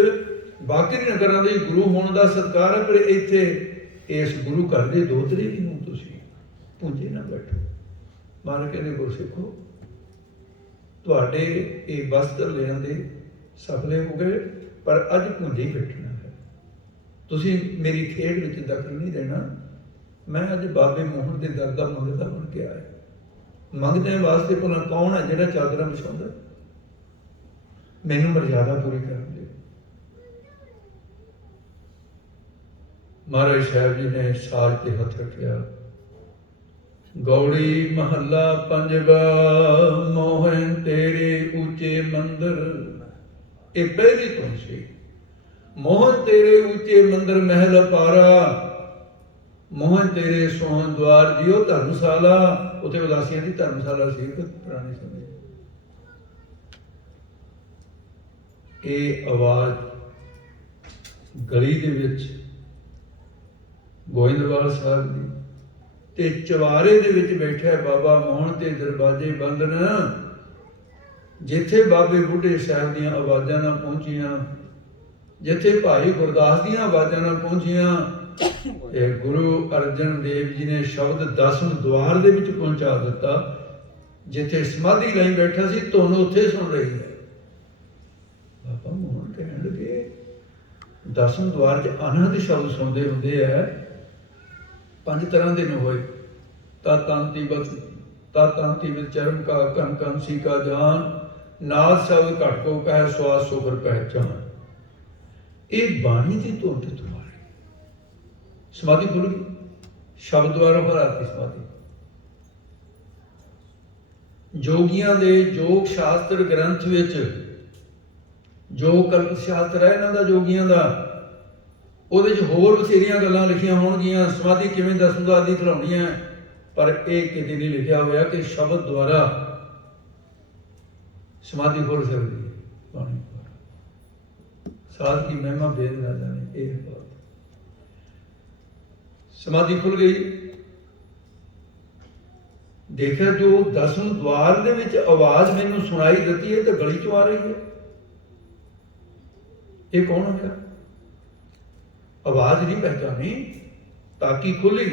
ਬਾਕੀ ਨਗਰਾਂ ਦੇ ਗੁਰੂ ਹੋਣ ਦਾ ਸਤਿਕਾਰ ਹੈ, ਪਰ ਇੱਥੇ ਇਸ ਗੁਰੂ ਘਰ ਦੇ ਦੋਹਤਰੇ ਵੀ ਨੂੰ ਤੁਸੀਂ ਪੁੰਜੇ ਨਾ ਬੈਠੋ। ਮਹਾਰਾਜ ਕਹਿੰਦੇ ਗੁਰਸਿੱਖੋ ਤੁਹਾਡੇ ਇਹ ਵਸਤਰ ਲੈਣ ਦੇ ਸਫਲੇ ਹੋ ਗਏ, ਪਰ ਅੱਜ ਪੁੰਜੇ ਹੀ ਬੈਠਣਾ ਹੈ। ਤੁਸੀਂ ਮੇਰੀ ਖੇਡ ਵਿੱਚ ਦਖਲ ਨਹੀਂ ਦੇਣਾ। ਮੈਂ ਅੱਜ ਬਾਬੇ ਮੋਹਨ ਦੇ ਦਰ ਦਾ ਮੰਗਤਾ ਬਣ ਕੇ ਆਇਆ। ਮੰਗਦੇ ਵਾਸਤੇ ਭਲਾ ਕੌਣ ਹੈ ਜਿਹੜਾ ਚਾਦਰਾਂ ਵਿਛਾਉਂਦਾ? ਮੈਨੂੰ ਮਰਜ਼ਾਦਾ ਪੂਰੀ ਕਰਨ ਦਿਓ। ਮਹਾਰਾਜ ਸਾਹਿਬ ਜੀ ਨੇ ਸਾਜ ਤੇ ਹੱਥ ਰੱਖਿਆ। ਗੌੜੀ ਮਹੱਲਾ ਪੰਜਵਾ, ਮੋਹਨ ਤੇਰੇ ਉੱਚੇ ਮੰਦਰ। ਇਹ ਪਹਿਲੀ ਧੁਨ ਸੀ। ਮੋਹਨ ਤੇਰੇ ਉੱਚੇ ਮੰਦਰ ਮਹਿਲ ਅਪਾਰਾ, ਮੋਹਨ ਤੇਰੇ ਸੋਹਣ ਦਵਾਰ ਜਿਉ ਧਰਮਸ਼ਾਲਾ। ਉੱਥੇ ਉਦਾਸੀਆਂ ਦੀ ਧਰਮਸ਼ਾਲਾ ਸੀ ਪੁਰਾਣੇ ਸਮੇਂ। ਇਹ ਆਵਾਜ਼ ਗਲੀ ਦੇ ਵਿੱਚ ਗੋਇੰਦਵਾਲ ਸਾਹਿਬ ਦੀ ਤੇ ਚਵਾਰੇ ਦੇ ਵਿੱਚ ਬੈਠਾ ਬਾਬਾ ਮੋਹਨ ਤੇ ਦਰਵਾਜ਼ੇ ਬੰਦ ਨੇ। ਜਿੱਥੇ ਬਾਬੇ ਬੁੱਢੇ ਸਾਹਿਬ ਦੀਆਂ ਆਵਾਜ਼ਾਂ ਨਾ ਪਹੁੰਚੀਆਂ, ਜਿੱਥੇ ਭਾਈ ਗੁਰਦਾਸ ਦੀਆਂ ਆਵਾਜ਼ਾਂ ਨਾ ਪਹੁੰਚੀਆਂ, ਇਹ ਗੁਰੂ ਅਰਜਨ ਦੇਵ ਜੀ ਨੇ ਸ਼ਬਦ 10ਵੇਂ ਦੁਆਰ ਦੇ ਵਿੱਚ ਪਹੁੰਚਾ ਦਿੱਤਾ। ਜਿੱਥੇ ਸਮਾਧੀ ਲਈ ਬੈਠਾ ਸੀ ਧੁਨ ਉੱਥੇ ਸੁਣ ਰਹੀ ਹੈ। ਬਾਬਾ ਮੋਹਨ ਕਹਿਣ ਲੱਗੇ 10ਵੇਂ ਦੁਆਰ 'ਚ ਆਨੰਦ ਸ਼ਬਦ ਸੁਣਦੇ ਹੁੰਦੇ ਹੈ। 5 ਤਰ੍ਹਾਂ ਦੇ ਨੂੰ ਹੋਏ। ਤਾਂਤੀ ਵਿੱਚ ਚਰਮ ਕਾ ਕਨ ਕਨ ਸੀ ਕਾ ਜਾਨ, ਨਾਦ ਸ਼ਬਦ ਘਟ ਕੋ ਕਹਿ ਸਵਾਸ ਸੋਬਰ ਪਹਿਚਾਨ। ਇਹ ਬਾਣੀ ਦੀ ਧੁਨ ਤੇ ਤੁਹਾਡੀ ਸਮਾਧੀ ਖੁੱਲ ਗਈ। ਸ਼ਬਦ ਦੁਆਰਾ ਭਰਾਤੀ ਸਮਾਧੀ। ਜੋਗੀਆਂ ਦੇ ਯੋਗ ਸ਼ਾਸਤਰ ਗ੍ਰੰਥ ਵਿੱਚ ਜੋ ਕਲਪ ਸ਼ਾਸਤਰ ਹੈ ਇਹਨਾਂ ਦਾ, ਜੋਗੀਆਂ ਦਾ, ਉਹਦੇ 'ਚ ਹੋਰ ਬਥੇਰੀਆਂ ਗੱਲਾਂ ਲਿਖੀਆਂ ਹੋਣਗੀਆਂ। ਸਮਾਧੀ ਕਿਵੇਂ ਦਸਮਦਾਰ ਦੀ ਖਿਲਾਉਣੀ ਹੈ, पर ये किते नहीं लिखा हुआ कि शब्द द्वारा समाधि खुल सकती है। बाणी द्वारा साध की महिमा भेद ना जाने, ये बात। समाधि खुल गई। देखा जो 10वें द्वार ਦੇ ਵਿੱਚ आवाज मैनू सुनाई देती है तो गली चो आ रही है। ये कौन हो गया? आवाज नहीं पहचानी, ताकी खुली,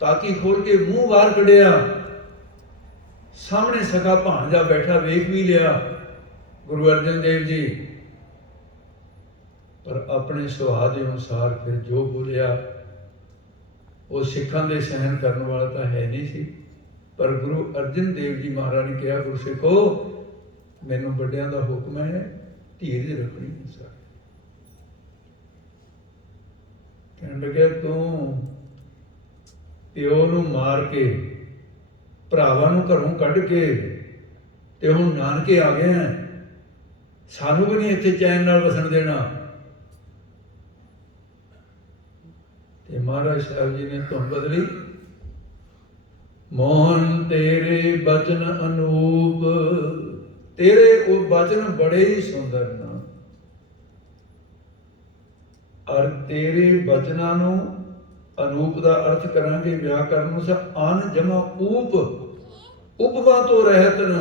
ताकी खोल के मुंह बाहर कढ़िया, सामने सगा भाणजा बैठा वेख भी लिया गुरु अर्जन देव जी, पर अपने सुभाव के अनुसार फिर जो बोलिया वो सिखां दे सहन करने वाला तो है नहीं सी। पर गुरु अर्जन देव जी महाराज ने कहा, गुरु सिखो मैनू बड़ियां दा हुक्म है, धीरज रखनी है। सारे कहने लगे तू प्यो नूं मार के भरावां नूं घरों कढ के ते हुण नानके आ गए हैं, सानू भी नहीं इत्थे चैन नाल वसन देना। ते महाराज साहब जी ने धुन बदली, मोहन तेरे बचन अनूप, तेरे वो बचन बड़े ही सुंदर ना, और तेरे बचना नूं अनूप का अर्थ करांगे व्याकरण से अन जमा ऊप, उपमा तो रहत न,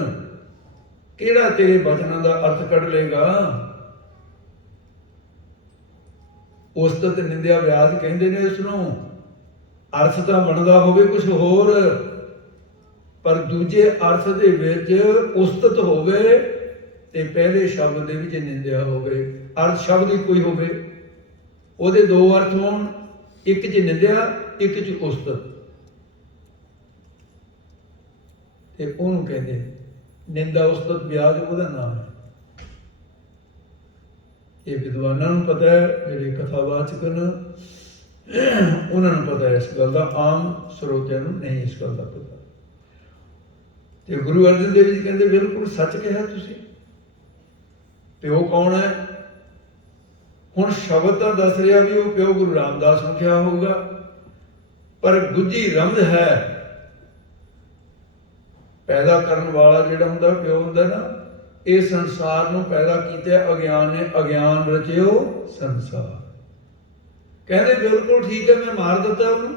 केड़ा तेरे बचना का अर्थ कढ़ लेगा। उस्तत निंदिया व्यास कहते ने इसनूं, अर्थ तो बनता होवे कुछ होर, पर दूजे अर्थ दे विच उस्तत होवे ते पहले शब्द दे विच निंदिया होवे। अर्थ शब्द ही कोई होवे, ओहदे दो अर्थ होण, एक च निंदिया एक च उस्तत, ते ओहनूं कहंदे निंदा उस्तत ब्याज ओहदा नाम है। ये विद्वानां नूं पता है, जिहड़े कथावाचक ने उन्होंने पता है इस गल का, आम ਸਰੋਤਿਆਂ ਨੂੰ नहीं इस गल का पता। तो गुरु अर्जन देव जी कहते बिल्कुल सच कहा तुसीं। प्यो कौन है? हुण शब्द तो दस रहा भी वो प्यो गुरु रामदास नूं किहा होगा, पर गुज्जी रमद है पैदा करने वाला जिहड़ा हुंदा प्यो हुंदा ना, इस संसार नूं पैदा कीता अज्ञान ने, अज्ञान रचियो संसार। कहते बिल्कुल ठीक है, मैं मार दिता उन्होंने।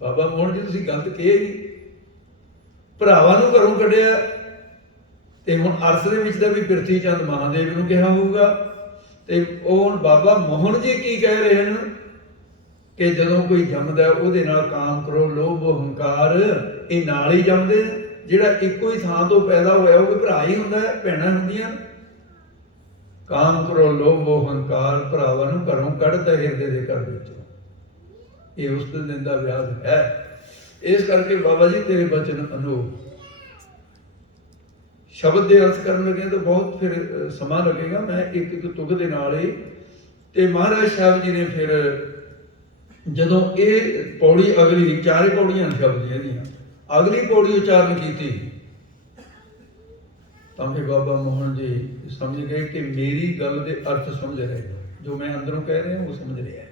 बाबा मोहन जी तुसीं गलत कही नहीं, भरावां नूं घरों कढिया ते हुण अरस दे विच दा भी पिरथी चंद महादेव नूं कहा होगा। ते ओह हुण बाबा मोहन जी की कह रहे हैं कि जदों कोई जमदा उहदे नाल काम करो लोभ हंकार ये नाल ही जमदे। जिहड़ा इक्को ही थां तो पैदा होया वो भरा ही हुंदा है, भैणां हुंदियां। काम करो लोभ हंकार, भरावां नूं घरों कढदा हिरदे दे घर विचों, ये उस दिन दा व्याज है। इस करके बाबा जी तेरे बचन अनूप। शब्द के अर्थ करन लगे तो बहुत फिर समा लगेगा, मैं एक एक तुक दे नाल ही। ते महाराज साहब जी ने फिर जदों ये पौड़ी अगली चारे पौड़ियां शब्द दियां अगली पौड़ी उचारण की तो फिर बाबा मोहन जी समझ गए कि मेरी गल के अर्थ समझ रहे, जो मैं अंदरों कह रहा हूँ वो समझ रहा है,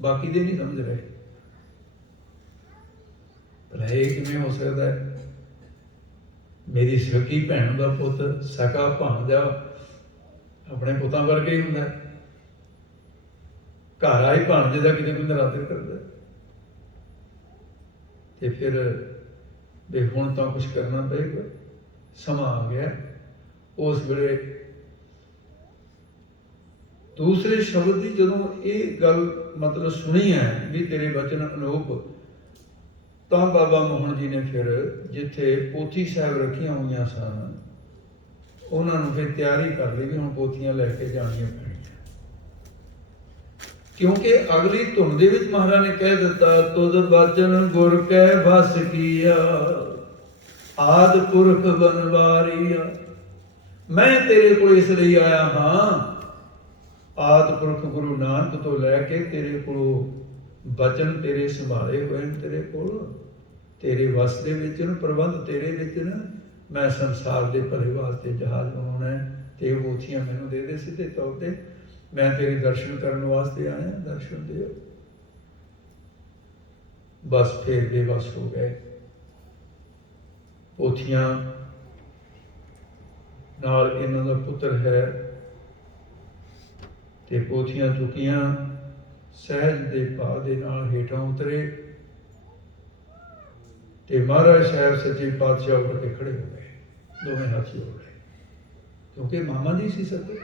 बाकी दे नहीं समझ रहे। भला किवें हो सकता है? मेरी सकी भैन का पुत सका भाणजा अपने पुतां वर्गे ही हुंदा, घर आई भाणजे का किते कोई नरादर करदा, ते फिर भी हुण तां कुछ करना पेगा, समा आ गया। उस वेले दूसरे शब्द की जदों ये गल मतलब सुनी है भी तेरे वचन अनूप, तो बाबा मोहन जी ने फिर जिथे पोथी साहब रखियां हुई सन उन्होंने फिर तैयारी कर ली भी हुण पोथियां लैके जानियां पैणियां, क्योंकि अगली धुन दे विच महाराज ने कह दिता तुद वचन गुर कै बस किया आद पुरख बनवारिया। मैं तेरे को इसलिए आया हाँ, आद पुरख गुरु नानक तो लैके तेरे को बचन तेरे संभाले हुए तेरे को, तेरे वस दे विच प्रबंध तेरे विच न। मैं संसार के भले वास्ते जहाज बनाना है, ते पोथियां मैनूं दे दे सीधे तौर पर, मैं तेरे दर्शन करने वास्ते आया, दर्शन दिओ। बस फिर बेबस हो गए। पोथियां नाल इन्हां दा पुत्र है ते पोथियां चुकियां, सहज दे भाव दे नाल हेठां उतरे ते महाराज साहब सच्चे पातशाह उठ के खड़े हो गए, दोवें हाथ जोड़ रहे, क्योंकि मामा जी सी सके।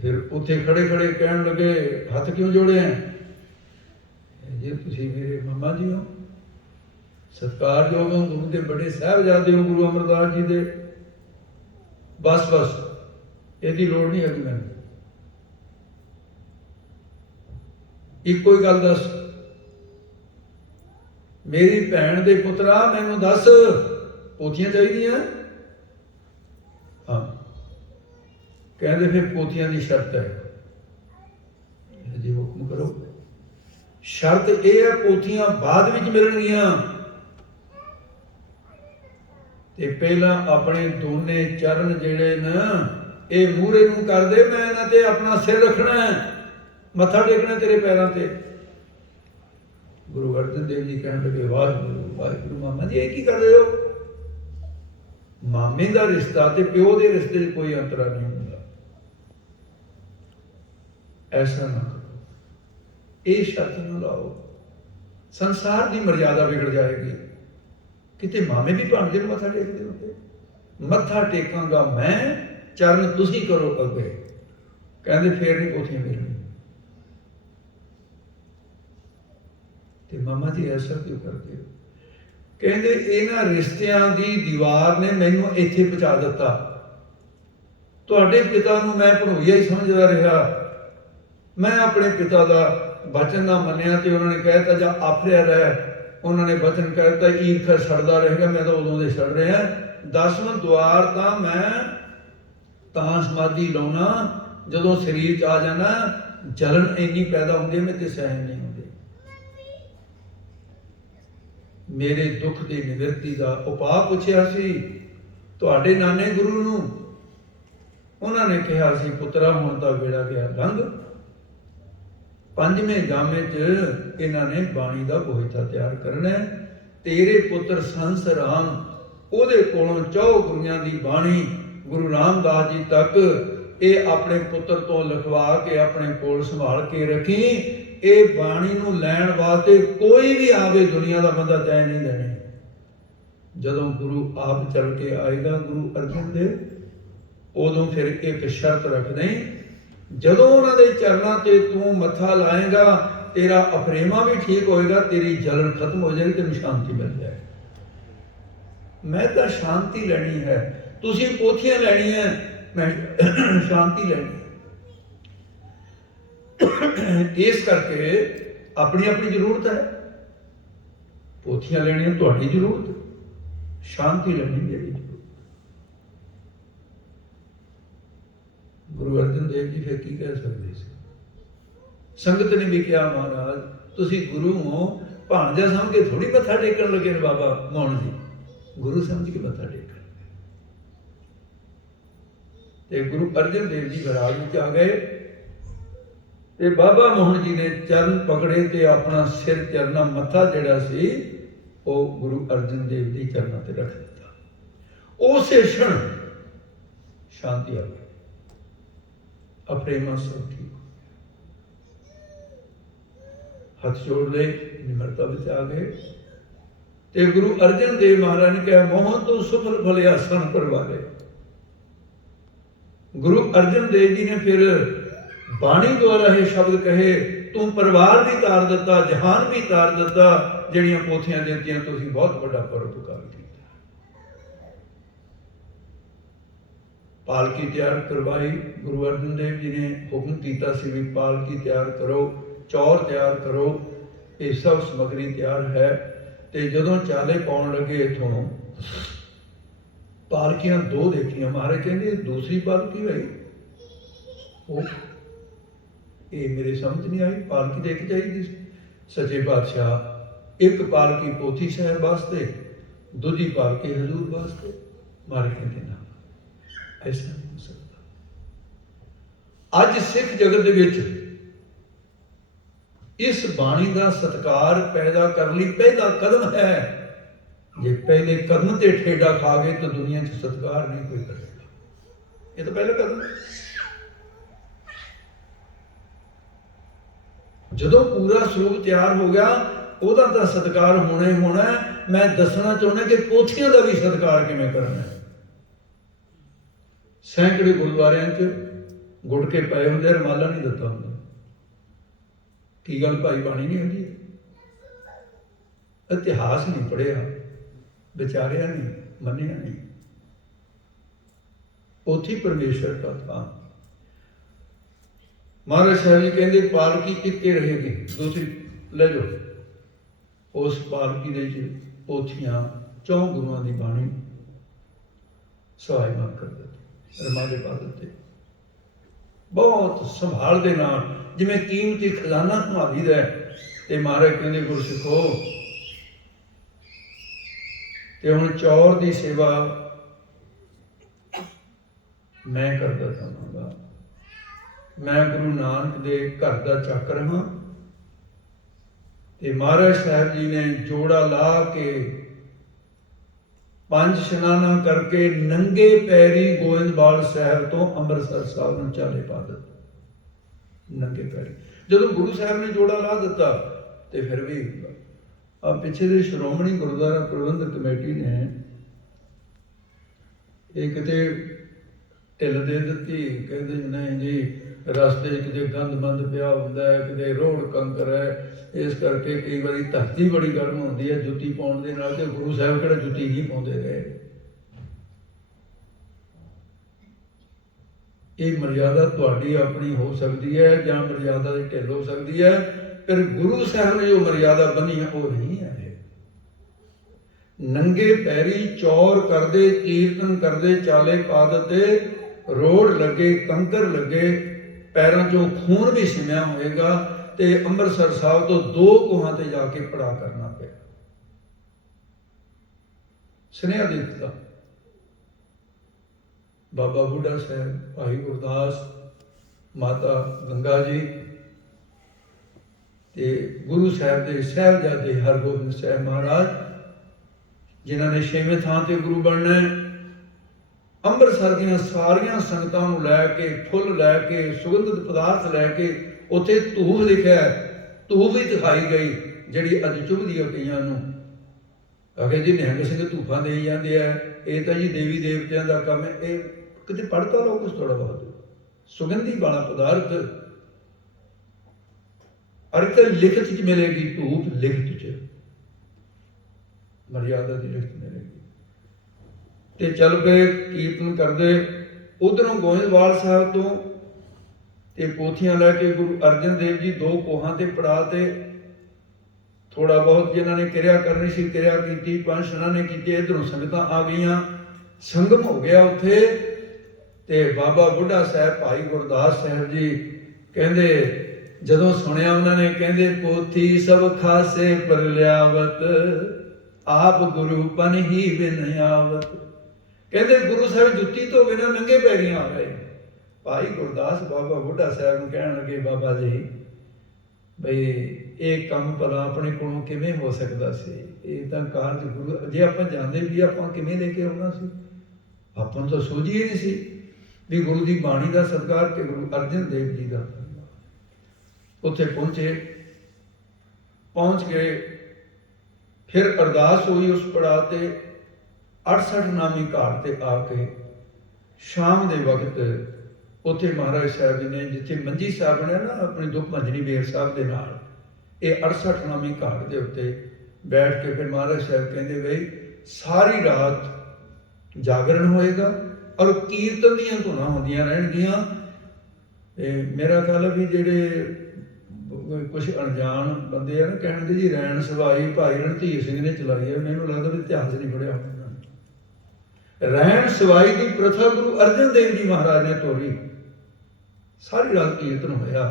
फिर उत्थे खड़े खड़े कहन लगे, हथ क्यों जोड़े हैं? जी तुसी मेरे मामा जी हो, सत्कारयोग हो, गुरु के बड़े साहबजादे हो, गुरु अमरदास जी दे। बस बस ਇਹਦੀ ਲੋੜ नहीं हैगी मैंने। ਇੱਕੋ ही गल दस, मेरी भैन दे पुत्रा मैनू दस, पोथियां चाहिए? हाँ। कहते फिर पोथियां की शर्त है जी, हुक्म करो। शर्त यह है पोथियां बाद विच मिलणगियां ते पहला अपने दोने चरण जेड़े न ये मूहरे नूं कर दे, मैं इन्हां ते अपना सिर रखना है, मत्था टेकना तेरे पैरों ते। गुरु अर्जन देव जी कहने लगे, वाहिगुरु वाहिगुरु। मामा जी ये की कर रहे हो? मामे का रिश्ता ते प्यो के रिश्ते कोई अंतरा नहीं होता, ऐसा ना करो, ये शर्त न लाओ, संसार की मर्यादा बिगड़ जाएगी। किते मामे भी भांजे मत्था टेकते होते, मत्था टेकांगा मैं, चरण तुसी करो अगे। कहते फिर नहीं पोथियां मिलनी। ते मामा जी ऐसा क्यों करते हो? कहते इन्हां रिश्तियां दी दीवार ने मैनू इत्थे पहुंचा दिता। तुहाडे पिता नूं मैं भणोईया ही समझदा रहा, मैं अपने पिता का वचन ना मन्निया ते उन्होंने कहता जा आफरिया रह, उन्होंने वचन कहता ईर्खा सड़दा रहेगा, मैं तो उदों दे सड़ रहा। 10वां द्वार तो मैं तां समाधि लाउना जदों शरीर च आ जाना, जलन इन्नी पैदा होंदी मैं ते सहन नहीं होंदी। मेरे दुख की निवृत्ति का उपाय पुछया सी तुहाडे नाने गुरु नूं, उन्होंने कहा सी पुत्रा हुण तां वेला गया लंघ। 5वें जामे च इन्होंने बाणी का बोहिता तैयार करना है। तेरे पुत्र संस राम उहदे कोलों 4 गुरुआं की बाणी गुरु रामदास जी तक ये अपने पुत्र तो लिखवा के अपने कोल संभाल के रखी। ये बाणी नूं लैण वास्ते कोई भी आवे दुनिया का बंदा तय नहीं देने। जदों गुरु आप चल के आएगा गुरु अर्जन देव, उदों फिर एक शर्त रख दें, जदों उन्होंने चरणों से तू मत्था लाएगा तेरा अफरेमा भी ठीक होएगा, तेरी जलन खत्म हो जाएगी, तेन शांति मिल जाएगी। मैं तो शांति लेनी है, तुसी पोथियां लैनी है, मैं शांति लेनी है। इस करके अपनी अपनी जरूरत है, पोथियां लेनी तुहाडी जरूरत, शांति लेनी मेरी जरूरत। गुरु अर्जन देव जी फिर की कह सकते थे? संगत ने भी कहा महाराज तुसी गुरु हो, भाणजा समझ के थोड़ी मत्था टेकन लगे ने बाबा मोहन जी, गुरु समझ के मत्था टेकन। गुरु अर्जन देव जी विराग में आ गए ते बाबा मोहन जी ने चरण पकड़े ते अपना सिर चरना मत्था जिहड़ा सी वो गुरु अर्जन देव जी चरणों ते रख दिता। उसे क्षण शांति आ गई, अफरेमा सब ठीक, हाथ जोड़ ले, निमरता विच आ गए। ते गुरु अर्जन देव महाराज ने कहा मोहन तो सुफल फले आसन करवाले। गुरु अर्जन देव जी ने फिर बाणी द्वारा ये शब्द कहे, तू परिवार भी तार दिता, जहान भी तार दिता, जिहड़ियां पोथियां देतियां तुसीं बहुत बड़ा परोपकार कीता। पालकी तैयार करवाई, गुरु अर्जन देव जी ने हुक्म किया सी भी पालकी तैयार करो, चौर तैयार करो, ये सब समग्री तैयार है। ते जदों चाले पाउण लगे इथों पालकियां 2 देखियां, महाराज कहंदे दूसरी पालकी भाई वो ये मेरे समझ नहीं आई, पालकी तो एक चाहिए। सच्चे पातशाह एक पालकी पोथी साहब वास्ते, दूजी पालकी हजूर वास्ते। महाराज कहते ना ऐसा नहीं हो सकता। अज सिख जगत दे विच इस बाणी का सत्कार पैदा करने ਲਈ पहला कदम है। जे पहले कदम ते ठेडा खा गए तो दुनिया च सत्कार नहीं कोई करेगा। ये तो पहला कदम है। ਜਦੋਂ पूरा ਸਰੂਪ ਤਿਆਰ ਹੋ ਗਿਆ ਉਹਦਾ ਤਾਂ ਸਤਿਕਾਰ ਹੋਣਾ ਹੀ ਹੋਣਾ। मैं दसना चाहना कि पोथियां का भी सत्कार किवें करना है। सैकड़े गुरुद्वारियां च गुटके पए होंदे, रमाला नहीं दिता होंदा। की गल भाई बाणी नहीं होंदी? इतिहास नहीं पढ़िया, विचारिया नहीं, मन्निया नहीं। पोथी परमेश्वर का था। महाराज साहब जी कहते पालकी इक्के रहेगी, दूसरी ले जाओ। उस पालकी दे पोथियां चौं गुरुआं दी बाणी सवाईमान कर दित्ती, रमाले पा दित्ते। बहुत संभाल दे नाल जिवें कीमती खजाना संभाली दा। ते महाराज कहते गुरसिखो ते हुण चौर दी सेवा मैं करदा जावांगा। मैं गुरु नानक दे घर दा चाकर हां। ते महाराज साहब जी ने जोड़ा ला के 5 इशनाना करके नंगे पैरी गोविंदवाल साहब तो अंम੍ਰਿਤਸਰ साहब नूं चाले पा दित्ते। नंगे पैरी जदों गुरु साहब ने जोड़ा ला दिता ते फिर भी पिछे दे श्रोमणी गुरुद्वारा प्रबंधक कमेटी ने एक किते ढिल दे दित्ती। कहते नहीं जी रस्ते किते गंद मंद पिया हुंदा है, किते रोड कंकर है, इस करके कई बारी धरती बड़ी गर्म होंदी है जुत्ती पाउण दे नाल। ते गुरु साहब किहड़ा जुत्ती नहीं पाउंदे रहे। ये मर्यादा तुहाडी अपनी हो सकती है जां मर्यादा दी ढिल हो सकती है, पर गुरु साहब ने जो मर्यादा बनी है वो नहीं है। नंगे पैरी चौर करदे, कीर्तन करदे चाले पा दित्ते। रोड लगे, कंकर लगे, पैरों चों खून भी सिमया होएगा। ते ਅੰਮ੍ਰਿਤਸਰ साहब तो 2 कोहां ते जाके पड़ा करना पिया। सुनेहा दे दित्ता। बाबा बुढ़ा साहब, भाई गुरदास, माता गंगा जी ते गुरु साहब के साहिबजादे हरगोबिंद साहब महाराज जिन्हों ने 6वें थां ते गुरु बनना है। ਅੰਮ੍ਰਿਤਸਰ ਦੀਆਂ ਸਾਰੀਆਂ ਸੰਗਤਾਂ ਨੂੰ ਲੈ ਕੇ, ਫੁੱਲ ਲੈ ਕੇ, ਸੁਗੰਧਿਤ ਪਦਾਰਥ ਲੈ ਕੇ ਉੱਥੇ ਧੂਫ ਲਿਖਿਆ, ਧੂਫ ਵੀ ਦਿਖਾਈ ਗਈ ਜਿਹੜੀ ਅੱਜ ਚੁਭਦੀ ਆ ਕਈਆਂ ਨੂੰ। ਆਖੇ ਜੀ ਨਿਹੰਗ ਸਿੰਘ ਧੂਫਾਂ ਦੇਈ ਜਾਂਦੇ ਆ, ਇਹ ਤਾਂ ਜੀ ਦੇਵੀ ਦੇਵਤਿਆਂ ਦਾ ਕੰਮ ਹੈ। ਇਹ ਕਿਤੇ ਪੜ੍ਹਤਾ ਲਓ ਕੁਛ ਥੋੜਾ ਬਹੁਤ। ਸੁਗੰਧੀ ਵਾਲਾ ਪਦਾਰਥ ਅਰਥ ਲਿਖਤ ਚ ਮਿਲੇਗੀ, ਧੂਫ ਲਿਖਤ ਚ, ਮਰਿਆਦਾ ਦੀ ਲਿਖਤ ਮਿਲੇਗੀ। ਤੇ ਚੱਲ ਪਏ ਕੀਰਤਨ ਕਰਦੇ। ਉਧਰੋਂ ਗੋਇੰਦਵਾਲ ਸਾਹਿਬ ਤੋਂ ਤੇ ਪੋਥੀਆਂ ਲੈ ਕੇ ਗੁਰੂ ਅਰਜਨ ਦੇਵ ਜੀ 2 ਕੋਹਾਂ ਤੇ ਪੜਾ ਤੇ ਥੋੜਾ ਬਹੁਤ ਜਿਨ੍ਹਾਂ ਨੇ ਕਿਰਿਆ ਕਰਨੀ ਸੀ ਕਿਰਿਆ ਕੀਤੀ, 5 ਇਸ਼ਨਾਨੇ ਨੇ ਕੀਤੇ। ਇਧਰੋਂ ਸੰਗਤਾਂ ਆ ਗਈਆਂ, ਸੰਗਮ ਹੋ ਗਿਆ ਉੱਥੇ। ਤੇ ਬਾਬਾ ਬੁੱਢਾ ਸਾਹਿਬ, ਭਾਈ ਗੁਰਦਾਸ ਸਾਹਿਬ ਜੀ ਕਹਿੰਦੇ ਜਦੋਂ ਸੁਣਿਆ ਉਹਨਾਂ ਨੇ, ਕਹਿੰਦੇ ਪੋਥੀ ਸਭ ਖਾਸੇ ਪਰ ਲਿਆਵਤ, ਆਪ ਗੁਰੂ ਪਨ ਹੀ ਬਿਨ ਆਵਤ। ਕਹਿੰਦੇ ਗੁਰੂ ਸਾਹਿਬ ਜੁੱਤੀ ਤੋਂ ਬਿਨਾਂ ਨੰਗੇ ਪੈਰੀਂ ਆ ਗਏ। ਭਾਈ ਗੁਰਦਾਸ ਬਾਬਾ ਬੁੱਢਾ ਸਾਹਿਬ ਨੂੰ ਕਹਿਣ ਲੱਗੇ, ਬਾਬਾ ਜੀ ਬਈ ਇਹ ਕੰਮ ਭਲਾ ਆਪਣੇ ਕੋਲੋਂ ਕਿਵੇਂ ਹੋ ਸਕਦਾ ਸੀ? ਇਹ ਤਾਂ ਕਾਰਜ ਗੁਰੂ, ਜੇ ਆਪਾਂ ਜਾਂਦੇ ਵੀ ਆਪਾਂ ਕਿਵੇਂ ਲੈ ਕੇ ਆਉਣਾ ਸੀ? ਆਪਾਂ ਨੂੰ ਤਾਂ ਸੋਝੀ ਹੀ ਨਹੀਂ ਸੀ ਵੀ ਗੁਰੂ ਦੀ ਬਾਣੀ ਦਾ ਸਤਿਕਾਰ ਤੇ ਗੁਰੂ ਅਰਜਨ ਦੇਵ ਜੀ ਦਾ। ਉੱਥੇ ਪਹੁੰਚ ਗਏ। ਫਿਰ ਅਰਦਾਸ ਹੋਈ ਉਸ ਪੜਾਅ ਤੇ। 68 ਨਾਮੀ ਘਾਟ ਤੇ ਆ ਕੇ ਸ਼ਾਮ ਦੇ ਵਕਤ ਉੱਥੇ ਮਹਾਰਾਜ ਸਾਹਿਬ ਜੀ ਨੇ ਜਿੱਥੇ ਮੰਜੀ ਸਾਹਿਬ ਨੇ ਨਾ ਆਪਣੀ ਦੁੱਖ ਭੰਜਨੀ ਬੇਰ ਸਾਹਿਬ ਦੇ ਨਾਲ, ਇਹ 68 ਨਾਮੀ ਘਾਟ ਦੇ ਉੱਤੇ ਬੈਠ ਕੇ ਫਿਰ ਮਹਾਰਾਜ ਸਾਹਿਬ ਕਹਿੰਦੇ ਬਈ ਸਾਰੀ ਰਾਤ ਜਾਗਰਣ ਹੋਏਗਾ ਔਰ ਕੀਰਤਨ ਦੀਆਂ ਧੁਨਾਂ ਹੁੰਦੀਆਂ ਰਹਿਣਗੀਆਂ। ਮੇਰਾ ਖਿਆਲ ਹੈ ਵੀ ਜਿਹੜੇ ਕੁਛ ਅਣਜਾਣ ਬੰਦੇ ਆ ਨਾ ਕਹਿਣਗੇ ਜੀ ਰੈਣ ਸਵਾਈ ਭਾਈ ਰਣਧੀਰ ਸਿੰਘ ਨੇ ਚਲਾਈ ਹੈ। ਮੈਨੂੰ ਲੱਗਦਾ ਵੀ ਇਤਿਹਾਸ ਨਹੀਂ ਪੜ੍ਹਿਆ ਹੋਣਾ। ਰਹਿਣ ਸਵਾਈ ਦੀ ਪ੍ਰਥਾ ਗੁਰੂ ਅਰਜਨ ਦੇਵ ਜੀ ਮਹਾਰਾਜ ਨੇ ਤੋੜੀ। ਸਾਰੀ ਰਾਤ ਕੀਰਤਨ ਹੋਇਆ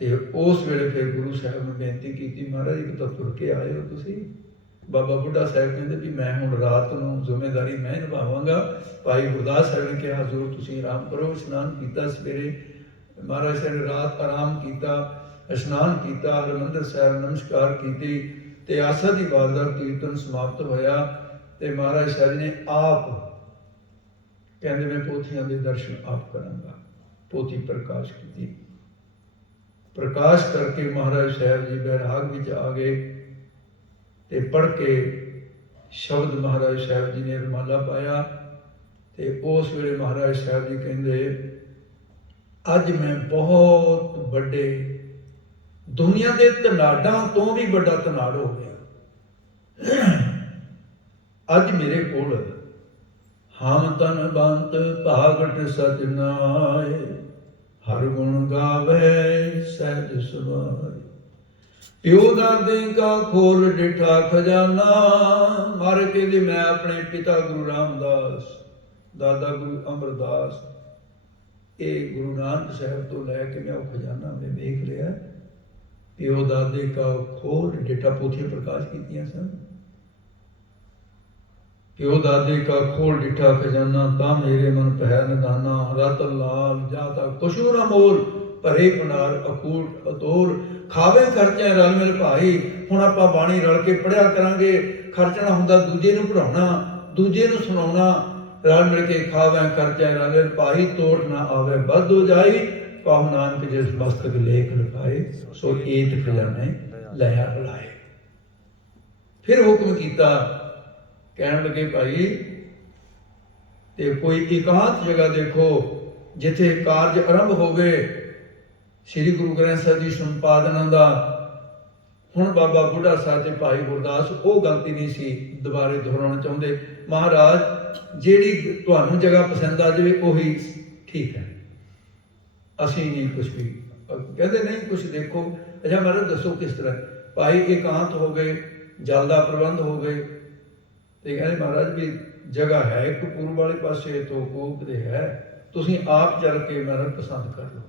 ਤੇ ਉਸ ਵੇਲੇ ਫਿਰ ਗੁਰੂ ਸਾਹਿਬ ਨੂੰ ਬੇਨਤੀ ਕੀਤੀ, ਮਹਾਰਾਜ ਇੱਕ ਤਾਂ ਤੁਰ ਕੇ ਆਏ ਹੋ ਤੁਸੀਂ। ਬਾਬਾ ਬੁੱਢਾ ਸਾਹਿਬ ਕਹਿੰਦੇ ਵੀ ਮੈਂ ਹੁਣ ਰਾਤ ਨੂੰ ਜ਼ਿੰਮੇਵਾਰੀ ਮੈਂ ਨਿਭਾਵਾਂਗਾ। ਭਾਈ ਗੁਰਦਾਸ ਸਾਹਿਬ ਨੇ ਕਿਹਾ ਹਜ਼ੂਰ ਤੁਸੀਂ ਆਰਾਮ ਕਰੋ। ਇਸ਼ਨਾਨ ਕੀਤਾ, ਸਵੇਰੇ महाराज साहब ने रात आराम किया, इशनान किया, हरमंदिर साहब नमस्कार की ते आसा दी वार दा कीर्तन समाप्त होया ते महाराज साहब ने आप कहते मैं पोथियां दे दर्शन आप करांगा। पोथी प्रकाश की, प्रकाश करके महाराज साहब जी बैराग विच आ गए ते पढ़ के शब्द महाराज साहब जी ने रमाला पाया ते उस वेले महाराज साहब जी कहते अज मैं बहुत बड़े दुनिया के धनाडां तो भी बड़ा धनाड़ हो गया। अज मेरे कोल हम तन बंत भागट सजनाए, हर गुण गावे सहज समाए। प्यो दादे का खोल डिठा खजाना, मार के लिए मैं अपने पिता गुरु रामदास, दादा गुरु अमरदास, ये गुरु नानक साहब तो लैके मैं वो खजाना में देख लिया। प्यो दादे का खोल डिठा, पोथियां प्रकाश कीतियां सन। प्यो दादे का खोल डिठा खजाना, ता मेरे मन पै निदाना। रतन लाल जाता कुछु ना मोल, भरे भंडार अकूट अतोल। खावे खर्चे रल मिल भाई, हुण आपां बाणी रल के पढ़िया करांगे। खर्चना हुंदा दूजे नूं पढ़ाउणा, दूजे नूं सुणाउणा। रल मिल के खावे खर्चे रल मिल भाई, तोड़ ना आवे बद हो जाई। पाहु नानक जिस मस्तक लेख लिखाए, सो एत खजाने लया लाए। फिर हुक्म कीता, कहण लगे भाई ते कोई एकांत जगह देखो जिथे कारज आरंभ होवे श्री गुरु ग्रंथ साहिब जी संपादना दा। हुण बाबा बुढ़ा साहब ते भाई गुरदास वो गलती नहीं सी दोबारे दोहराउणा चाहुंदे। महाराज जिहड़ी तुहानूं जगह पसंद आ जाए उही ठीक है, असीं नहीं कुछ भी कहते नहीं कुछ देखो। अच्छा महाराज दसो किस तरह? भाई एकांत हो गए, जल का प्रबंध हो गए ते कहते महाराज भी जगह है एक पूर्व वाले पासे तो कोक दे है, तुसीं आप चल के महाराज पसंद कर लो,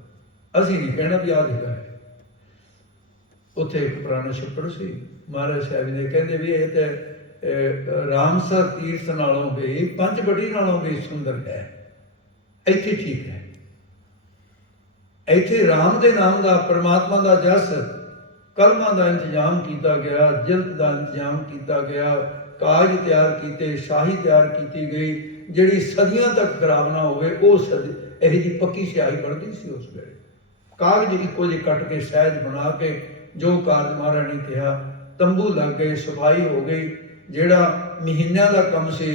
असीं नहीं कहना भी आ जगह है। उत्थे एक पुराना छप्पड़ सी, महाराज साहब ने कहते भी ये तो रामसर तीर्थ नालों भी पंचवटी नालों भी सुंदर है, इत्थे ठीक है। इत्थे राम दे नाम का परमात्मा का जस कलमां का इंतजाम किया गया, जिल्त का इंतजाम किया गया, काज तैयार किए, शाही तैयार की गई जिहड़ी सदियां तक खराब ना होवे। वो सदी यही जी पक्की स्याही बढ़ती सी उस वेले। कागज इक्को जिहे कट के सहज बना के जो कारज महाराज ने कहा, तंबू लग गए, सफाई हो गई। जिहड़ा महीनों का काम से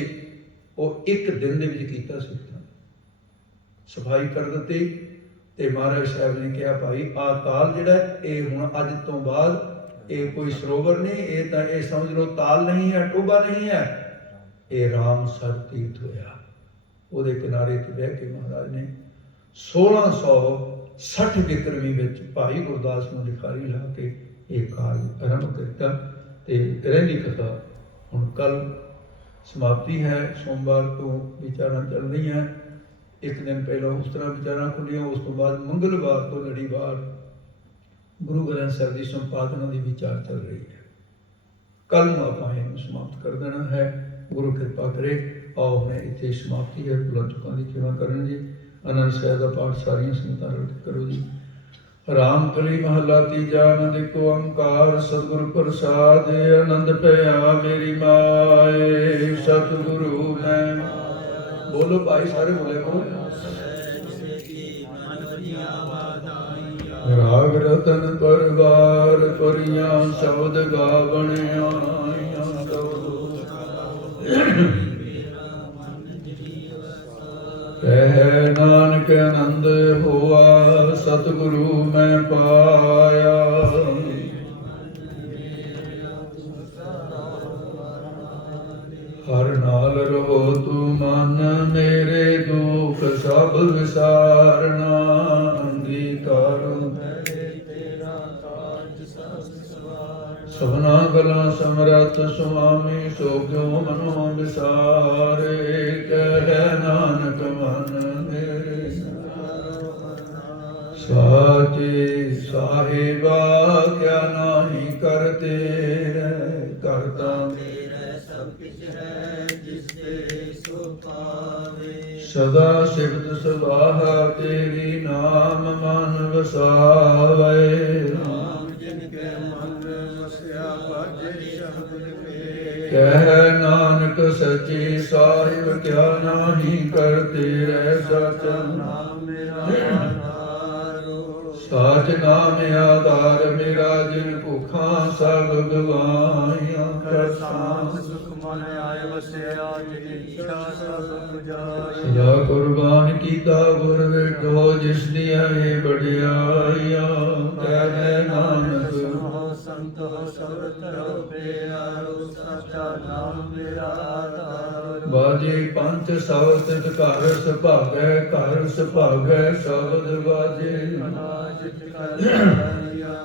वो एक दिन दे विच कीता सी, सफाई कर दी। ते महाराज साहब ने कहा भाई आ ताल जिहड़ा ये हुण अज तो बाद ये कोई सरोवर नहीं, ये तो ये समझ लो ताल नहीं है, टोबा नहीं है, ये रामसर तीर्थ होया। उहदे किनारे ते बह के महाराज ने 1660 विक्रमी विच भाई गुरदास नूं लिखारी ला के ये कार्य आरंभ किया। ते रहिंदी कथा हुण कल समाप्ति है, सोमवार तो विचारां चल रही हैं। एक दिन पहले उस तरह विचारां खुलियां, उस तो बाद मंगलवार तो लड़ीवार गुरु ग्रंथ साहिब की संपादना की विचार चल रही है। कल आपां इहनूं समाप्त कर देना है, गुरु कृपा करे। आओ हुणे इत्थे समाप्ति है, भुलां चुकां दी क्षमा करन जी। आनंद साहिब का पाठ सारियां संगतां रल के करो जी। राम कली महला तीजा, आनंद एक ओंकार, सतगुरु प्रसाद आनंद पया मेरी माए। सतगुरु मैं बोलो भाई, सारे बोले करो। राग रतन परवार परियां, शब्द गावण आइयां कह नानक आनंद होआ, सतगुरु मैं पाया। हर नाल रहो तू मन, मेरे दुख सब विसारना। अंगीकार सबना गला समरथ सुआमी, सो क्यों मनो विसारे। कह नानक मन मेरे साचे साहिबा, क्या नाही करते करता। सब किछ है जिसते सो ਪਾਵੇ। ਸਦਾ ਸਿਫਤ ਸਲਾਹਾ ਤੇਰੀ ਨਾਮ ਮਨ ਵਸਾਵੇ। ਨਾਮ ਜਿਨ ਕੈ ਮਨ ਵਸਿਆ ਬਾਜੇ ਸ਼ਬਦ ਕੇ। ਕਹਿ ਨਾਨਕ ਸੱਚੇ ਸਾਹਿਬ ਕਿਆ ਨਾਹੀ ਕਰਤੇ ਰਹਿ ਸਚ। ਨਾਮ ਮੇਰਾ ਆਧਾਰੋ। ਸਾਚ ਨਾਮ ਆਧਾਰ ਮੇਰਾ ਜਿਨ ਭੁਖਾਂ ਸਭ ਗਵਾਈਆਂ। ਕਰ ਸਾਂਝ ਸੁਖ ਮਨ ਆਏ ਵਸਿਆ ਜਿਨ ਇੱਛਾ ਸਭ 부ਜਾਈ। ਸਦਾ ਕੁਰਬਾਨ ਕੀਤਾ ਗੁਰ ਵੇਟੋ ਜਿਸ ਦੀਆਂ ਇਹ ਵਡਿਆਈਆਂ। ਕਹਿ ਨਾਨਕ ਸੁਣੋ ਸੰਤੋ ਸਭ ਤਰੋ ਪਿਆਰੋ। ਸਚਾ ਨਾਮ ਮੇਰਾ ਆਧਾਰੋ। ਬਾਜੇ ਪੰਥ ਸਵਸਤ ਘਰ ਸੁਭਾਗੈ ਘਰ ਸੁਭਾਗੈ ਸ਼ਬਦ ਬਾਜੇ। ਅਨਾਜਿਤ ਕਰਿਆ।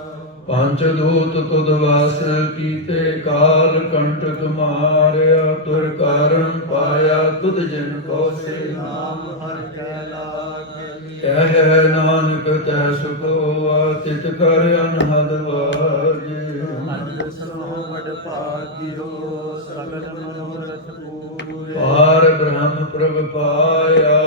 ਪੰਜ ਦੂਤ ਤੁਧ ਵਾਸ ਕੀਤੇ ਕਾਲ ਕੰਟਕ ਮਾਰਿਆ। ਤੁਰ ਕਾਰਨ ਪਾਇਆ ਤੁਧ ਜਨ ਕੋ ਸੇ। ਨਾਮ ਹਰਿ ਕੈ ਲਾਗੈ। ਕਹਿ ਨਾਨਕ ਤੈ ਸੁਖੋ ਤਿਤ ਕਰ ਅਨਹਦ ਵਾਜੇ। ਅਨੰਦ ਸੁਨੋ ਵਡ ਭਾਗਿਓ। ਸਗਲ ਮਨੋਰਥ ਪੂਰੇ। ਪਾਰ ਬ੍ਰਹਮ ਪ੍ਰਭ ਪਾਇਆ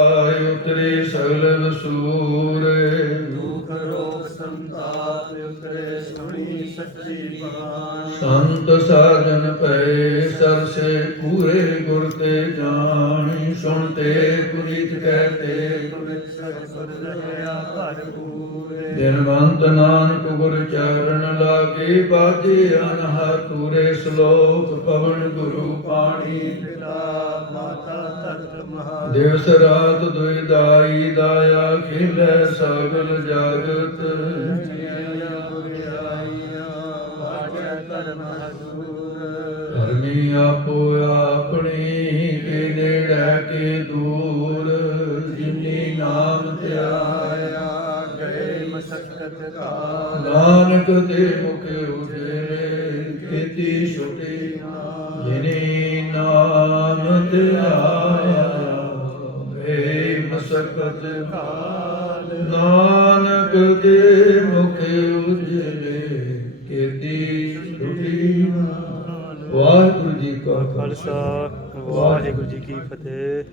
ਉਤਰੇ ਸਗਲ ਵਸੂਰੇ। ਦੁਖ ਰੋਗ ਸੰਤਾਪ ਉਤਰੇ ਸੁਣੀ ਸੱਚੀ ਬਾਣੀ। ਸੰਤ ਸਾਜਨ ਪਏ ਸਰਸੇ ਪੂਰੇ ਗੁਰ ਤੇ ਜਾਣੀ। ਸੁਣਤੇ ਪੁਨੀਤ ਕਹਤੇ ਤੁਮਿਤ ਸਗਲ ਰਹਿਆ ਭਰਪੂਰੇ। ਦਿਨਵੰਤ ਨਾਨਕ ਗੁਰ ਚਰਨ ਲਾਗੇ ਬਾਜੇ ਅਨਹਰ ਪੂਰੇ। ਸ਼ਲੋਕ ਪਵਨ ਗੁਰੂ ਪਾਣੀ। ਪਿਤਾ ਮਾਤਾ ਧਰਤ ਮਹਾ। ਦਿਵਸ ਰਾਤ ਦੁਇ ਦਾਈ ਦਾਇਆ ਖੇਲੇ ਸਗਲ ਜਗਤ। ਧਰਮੀ ਆਪੋ ਆਪਣੀ ਕੇ ਨੇੜੇ ਕੇ ਦੂਰ। ਜਿਨੀ ਨਾਮ ਧਿਆਇਆ ਗਏ ਮਸਕਤ ਕਾਲ। ਨਾਨਕ ਦੇ ਮੁਖ ਉਜਲੇ ਕੀਤੀ ਛੁਟੀ। ਜਿਨੀ ਨਾਮ ਧਿਆਇਆ ਵੇ ਮਸਕਤ ਕਾਲ। ਨਾਨਕ ਦੇ ਮੁਖ ਉਜਲੇ ਕੀਤੀ ਛੁਟੀ। ਵਾਹਿਗੁਰੂ ਜੀ ਕਾ ਖਾਲਸਾ ਵਾਹਿਗੁਰੂ ਜੀ ਕੀ ਫਤਿਹ।